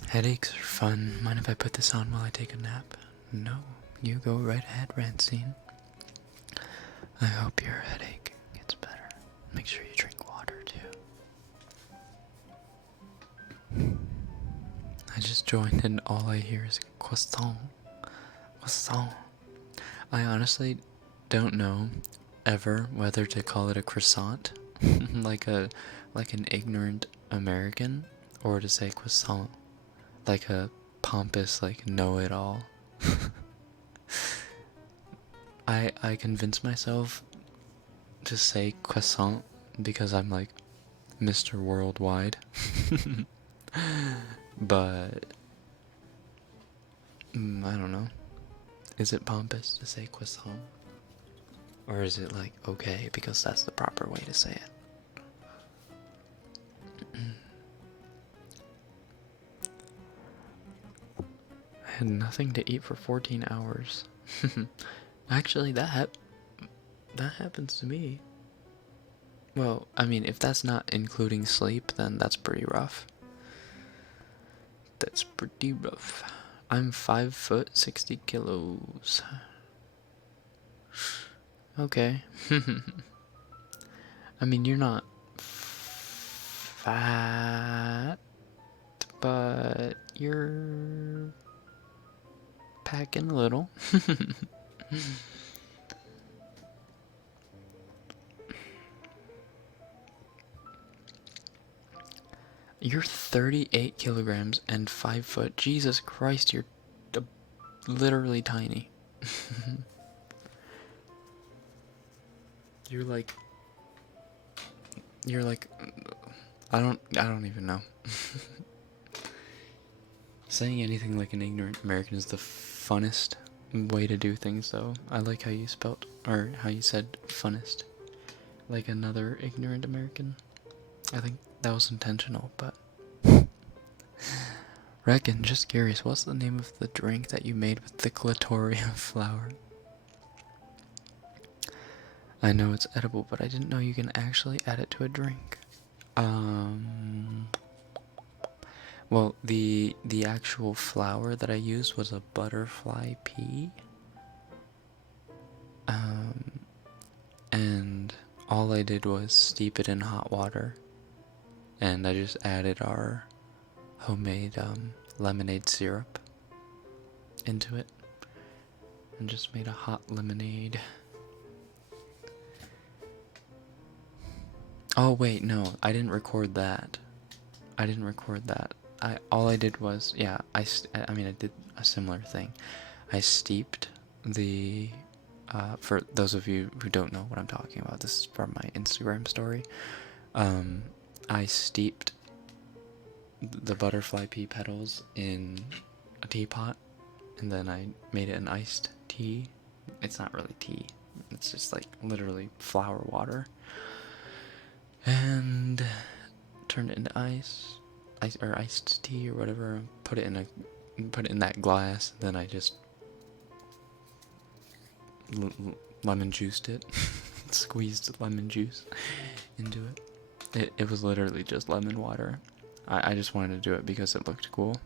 Headaches are fun. Mind if I put this on while I take a nap? No, you go right ahead, Rancine. I hope your headache gets better. Make sure you drink water too. I just joined and all I hear is croissant. Croissant. I honestly don't know ever whether to call it a croissant, like an ignorant American, or to say croissant, like a pompous, like, know-it-all. I convince myself to say croissant because I'm like Mr. Worldwide. But I don't know. Is it pompous to say croissant? Or is it like okay because that's the proper way to say it? I had nothing to eat for 14 hours. Actually, that happens to me. Well, I mean, if that's not including sleep, then that's pretty rough. That's pretty rough. I'm 5 foot 60 kilos. Okay. I mean, you're not fat, but you're packing a little. You're 38 kilograms and 5 foot. Jesus Christ, you're literally tiny. You're like, I don't even know. Saying anything like an ignorant American is the funnest way to do things, though. I like how you spelt, or how you said funnest. Like another ignorant American. I think that was intentional, but... Rekken, just curious, what's the name of the drink that you made with the clitoria flower? I know it's edible, but I didn't know you can actually add it to a drink. Well, the actual flower that I used was a butterfly pea. And all I did was steep it in hot water. And I just added our homemade lemonade syrup into it. And just made a hot lemonade. Oh wait, no, I didn't record that. All I did was, yeah, I did a similar thing. I steeped the, for those of you who don't know what I'm talking about, this is from my Instagram story. I steeped the butterfly pea petals in a teapot, and then I made it an iced tea. It's not really tea, it's just like literally flower water. And turned it into or iced tea or whatever. Put it in that glass. Then I just lemon juiced it, squeezed lemon juice into it. It was literally just lemon water. I just wanted to do it because it looked cool.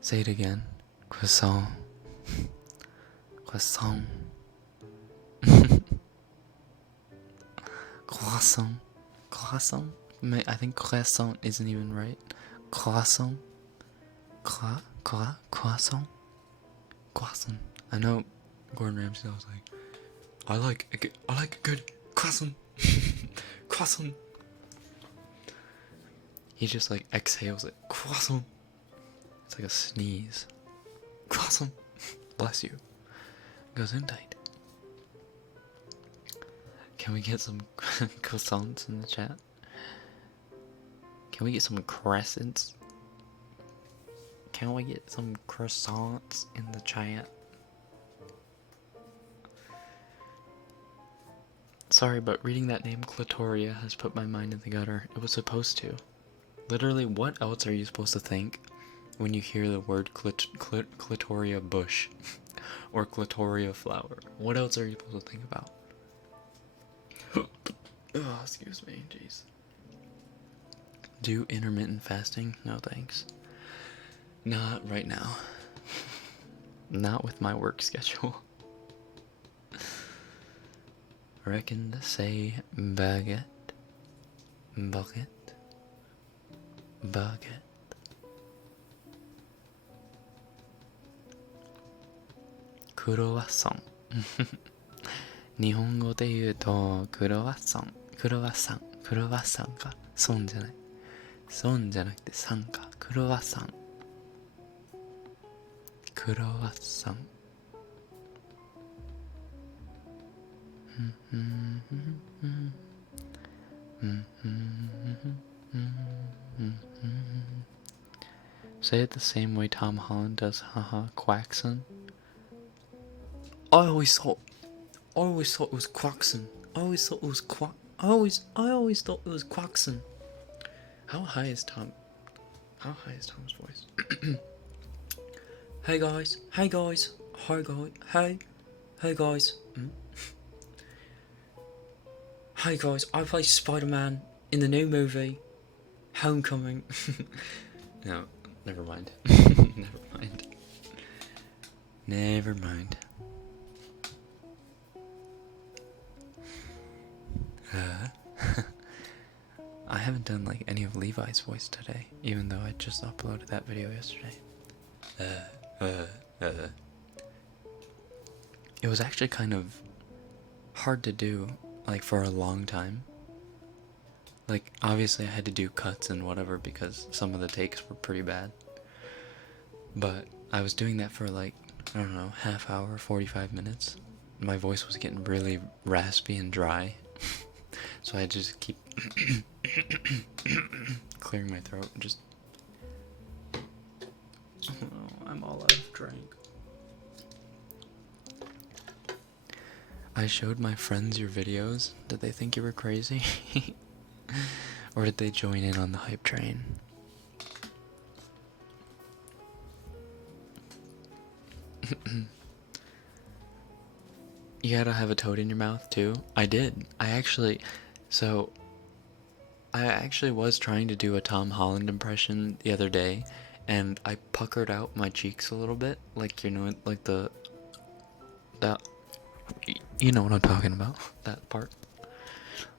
Say it again. Croissant. Croissant. Croissant. Croissant? I think croissant isn't even right. Croissant. Croissant. Croissant. I know Gordon Ramsay was like, I like a good croissant. Croissant. He just like exhales it. Croissant. It's like a sneeze. Croissant. Bless you. Gesundheit. Can we get some croissants in the chat? Can we get some crescents? Can we get some croissants in the chat? Sorry, but reading that name Clitoria has put my mind in the gutter. It was supposed to. Literally, what else are you supposed to think when you hear the word Clitoria bush or Clitoria flower? What else are you supposed to think about? Oh, excuse me, jeez. Do intermittent fasting? No thanks. Not right now. Not with my work schedule. Reckon say baguette. Baguette. Baguette. Croissant. 日本語で言うとクロワッサンクロワッサンかソンじゃないソンじゃなくてサンかクロワッサンクロワッサンSay it the same way Tom Holland does, haha, Quackson. I always thought it was Quackson. I always thought it was Quackson. How high is Tom's voice? Hey guys. Hey guys, I play Spider-Man in the new movie, Homecoming. No, never mind. Never mind. I haven't done like any of Levi's voice today, even though I just uploaded that video yesterday. It was actually kind of hard to do, like for a long time. Like, obviously I had to do cuts and whatever because some of the takes were pretty bad. But I was doing that for like, I don't know, half hour, 45 minutes. My voice was getting really raspy and dry. So I just keep clearing my throat and just... Oh, I'm all out of drink. I showed my friends your videos. Did they think you were crazy? Or did they join in on the hype train? You gotta have a toad in your mouth too? I did. I actually was trying to do a Tom Holland impression the other day, and I puckered out my cheeks a little bit, like, you know, like that, you know what I'm talking about, that part.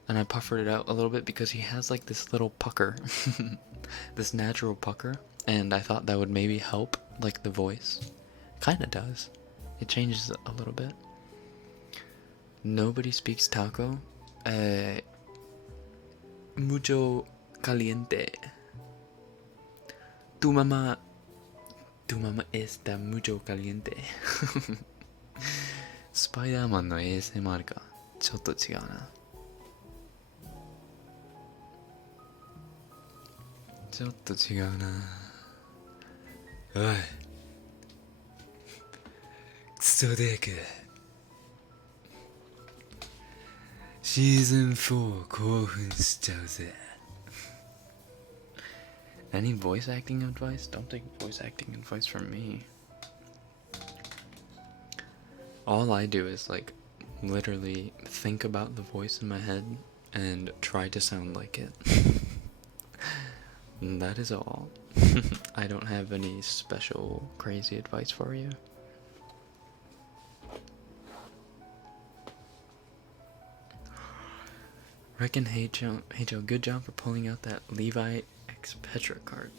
And I puffered it out a little bit because he has like this little pucker, this natural pucker, and I thought that would maybe help, like, the voice. Kinda does. It changes a little bit. Nobody speaks taco. Mucho caliente. Tu mamá está mucho caliente. スパイダーマンの ASMR か。ちょっと違うな。ちょっと違うな。おい。クソデーク。シーズン4興奮しちゃうぜ。Any voice acting advice? Don't take voice acting advice from me. All I do is, like, literally think about the voice in my head and try to sound like it. And that is all. I don't have any special crazy advice for you. Rekken, hey Joe, good job for pulling out that Levi X Petra card.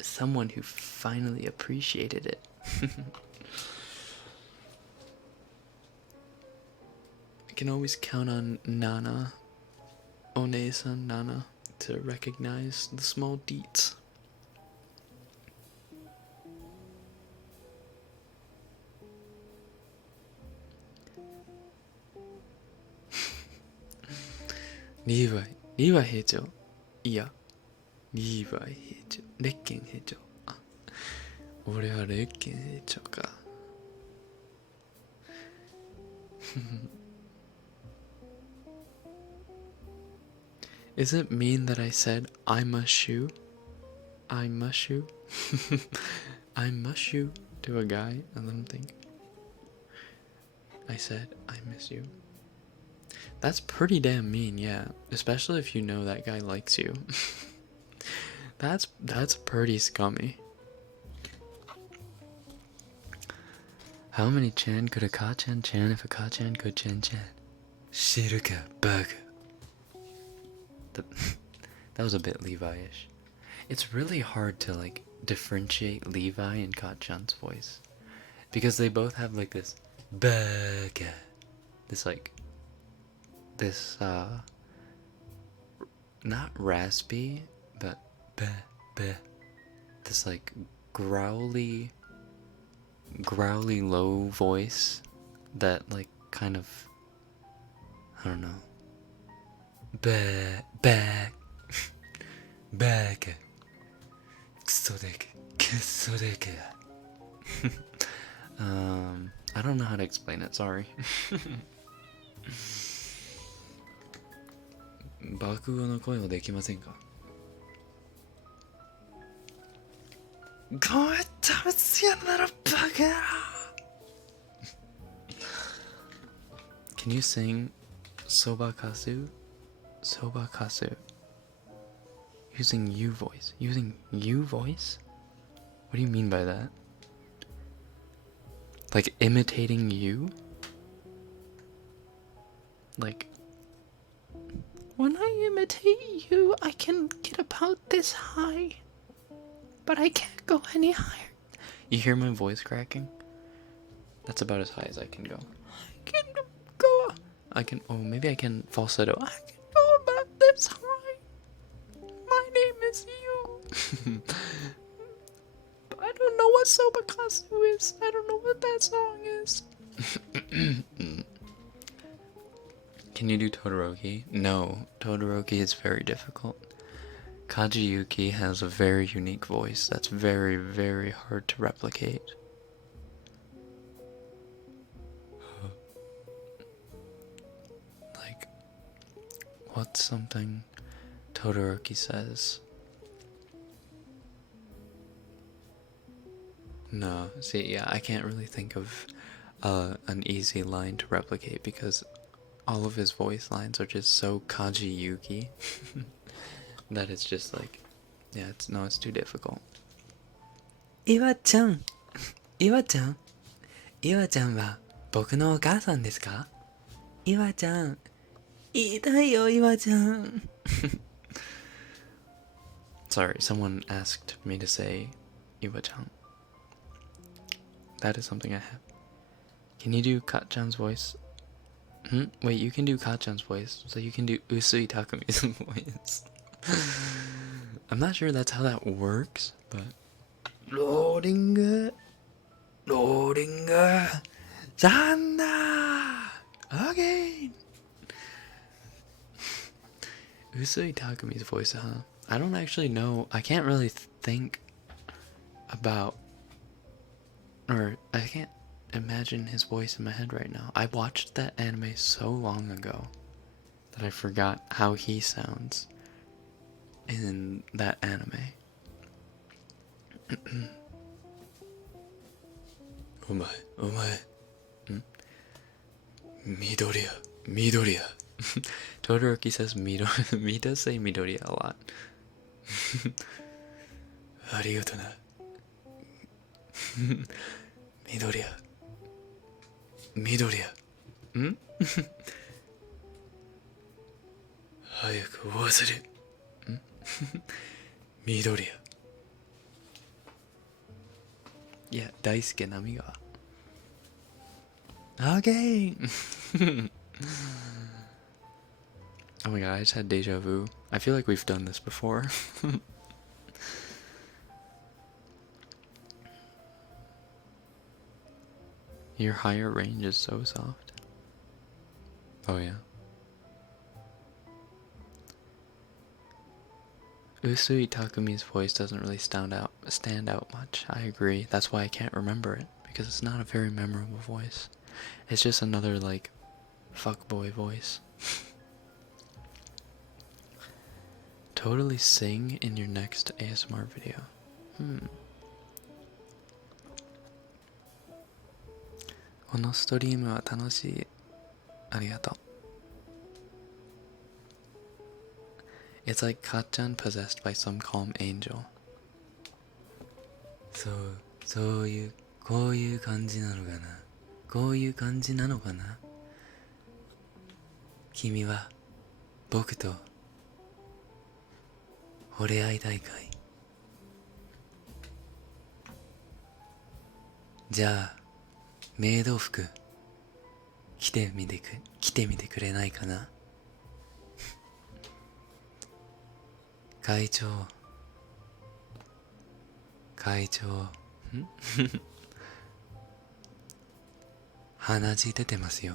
Someone who finally appreciated it. I can always count on Nana, One-san Nana, to recognize the small deets. Levi 兵長。いや、Levi 兵長。レッケン兵長。あ、俺はレッケン兵長か。Is it mean that I said I must shoe? I must shoe? I must shoe to a guy and let him think I said I miss you. That's pretty damn mean, yeah. Especially if you know that guy likes you. That's pretty scummy. How many chan could a ka-chan chan if a ka-chan could chan-chan? Shiruka bug. That was a bit Levi-ish. It's really hard to, like, differentiate Levi and Ka-chan's voice. Because they both have, like, this bug. This, like, this, not raspy, but this, like, growly low voice that, like, kind of, I don't know, back I don't know how to explain it, sorry. 爆語の声はできませんか？ごめん、食べつやんならバカ野郎。Can you sing Sobakasu? Sobakasu. Using you voice. Using you voice? What do you mean by that? Like imitating you? Like, when I imitate you, I can get about this high. But I can't go any higher. You hear my voice cracking? That's about as high as I can go. I can go. Oh, maybe I can falsetto. I can go about this is you. I don't know what Sobakasu is. I don't know what that song is. Can you do Todoroki? No, Todoroki is very difficult. Kajiyuki has a very unique voice that's very, very hard to replicate. Like, what's something Todoroki says? No, see, yeah, I can't really think of an easy line to replicate because all of his voice lines are just so Kajiyuki that it's just like, yeah, it's too difficult. Iwa-chan, Iwa-chan, Iwa-chan wa boku no okaasan desu ka? Iwa-chan, iitai yo, Iwa-chan. Sorry, someone asked me to say Iwa-chan. That is something I have. Can you do Ka-chan's voice? Wait, you can do Ka-chan's voice, so you can do Usui Takumi's voice. I'm not sure that's how that works, but... Loading... Zanda! Again! Usui Takumi's voice, huh? I don't actually know. I can't really think about... Or, I can't imagine his voice in my head right now. I watched that anime so long ago that I forgot how he sounds in that anime. Omae. Midoriya. Todoroki says Midoriya. He does say Midoriya a lot. Arigato na. Midoriya. Hayaku wasuru. Midoriya. Yeah, Daisuke Namigawa. Okay. Oh my god, I just had deja vu. I feel like we've done this before. Your higher range is so soft. Oh yeah. Usui Takumi's voice doesn't really stand out much. I agree. That's why I can't remember it, because it's not a very memorable voice. It's just another like fuckboy voice. Totally sing in your next ASMR video. このストリームは楽しい。ありがとう。It's like Ka-chan possessed by some calm angel. そういう、こういう感じなのかな。こういう感じなのかな。君は僕と惚れ合いたいかい。じゃあメイド服着てみてくれないかな。会長鼻血出てますよ。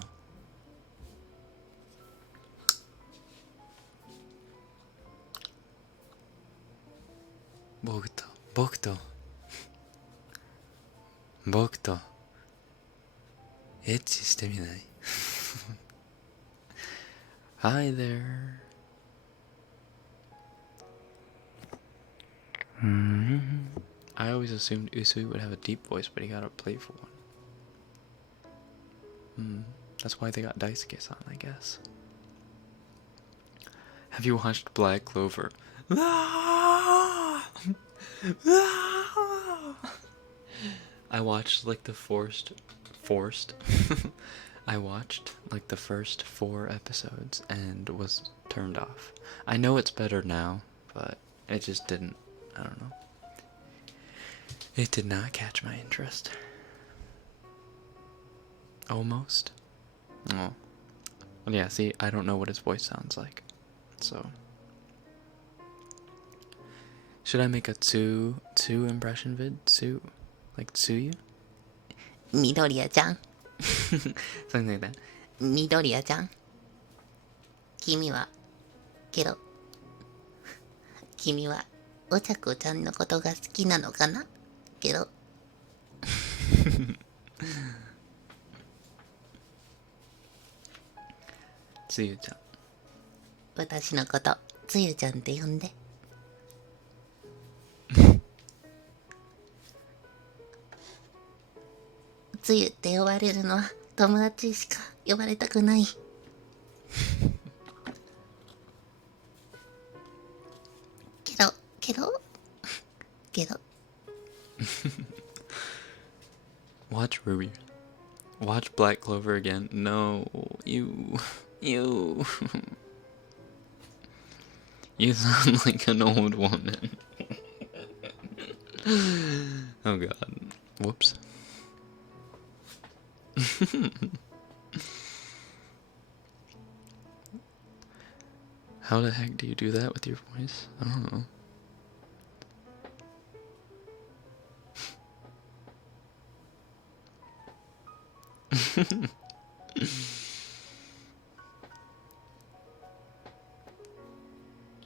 僕とエッチしてみない？ Hi there. I always assumed Usui would have a deep voice, but he got a playful one. That's why they got Daisuke-san, I guess. Have you watched Black Clover? I watched like the forced I watched like the first 4 episodes and was turned off. I know it's better now, but it just didn't, I don't know. It did not catch my interest. Almost. Oh. Well, yeah, see, I don't know what his voice sounds like. So. Should I make a two impression vid? Two, like Tsuyu? 緑谷ちゃん Something like that. 緑谷ちゃん君はケロ君はお茶子ちゃんのことが好きなのかなケロTsuyu-chan. 私のことつゆちゃんって呼んでつゆって呼ばれるのは友達しか呼ばれたくないケロケロケロ Watch Ruby. Watch Black Clover again. No, you. You sound like an old woman. Oh god. Whoops. How the heck do you do that with your voice? I don't know.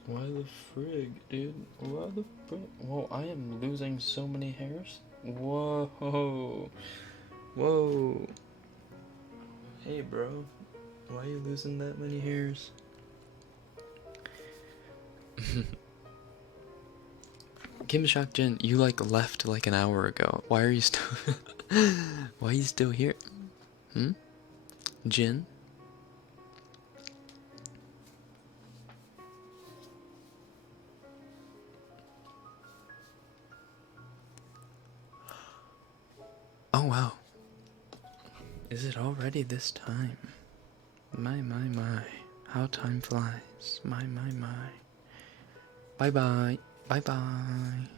Why the frig, dude? Why the frig? Whoa, I am losing so many hairs. Whoa. Whoa. Hey, bro. Why are you losing that many hairs? Kim Shock-jin, you like left like an hour ago. Why are you still Why are you still here? Jin? Oh wow. Is it already this time? My. How time flies. My. Bye bye. Bye bye.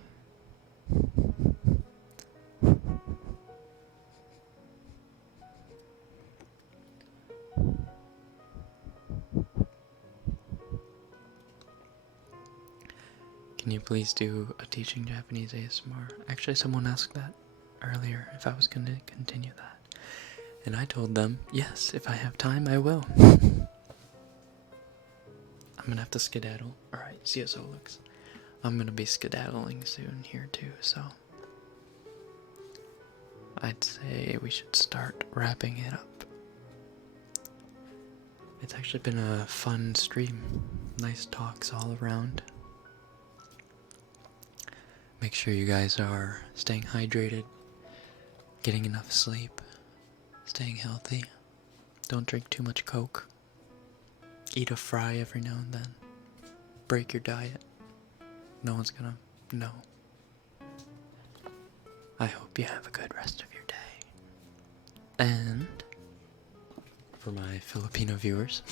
Can you please do a teaching Japanese ASMR? Actually, someone asked that earlier if I was going to continue that. And I told them, yes, if I have time, I will. I'm going to have to skedaddle. Alright, CSO looks. I'm going to be skedaddling soon here too, so I'd say we should start wrapping it up. It's actually been a fun stream. Nice talks all around. Make sure you guys are staying hydrated, getting enough sleep, staying healthy. Don't drink too much Coke. Eat a fry every now and then. Break your diet. No one's gonna know. I hope you have a good rest of your day. And for my Filipino viewers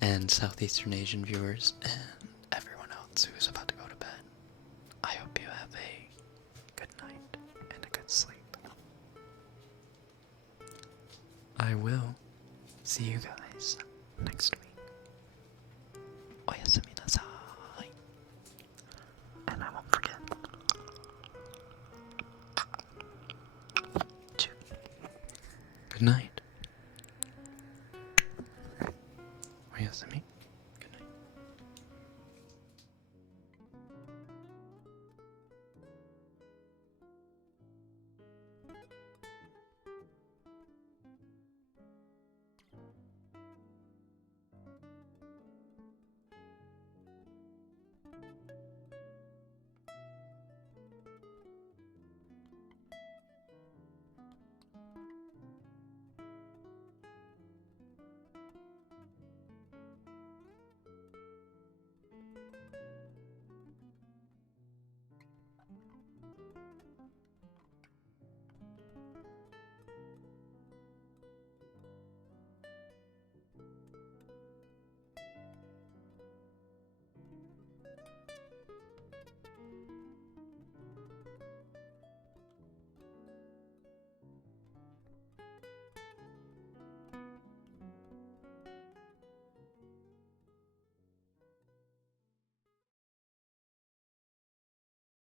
and Southeastern Asian viewers and everyone else who's about to go to bed, I hope you have a good night and a good sleep. I will see you guys next week. Oyasumi nasai. And I won't forget. Good night. Oyasumi.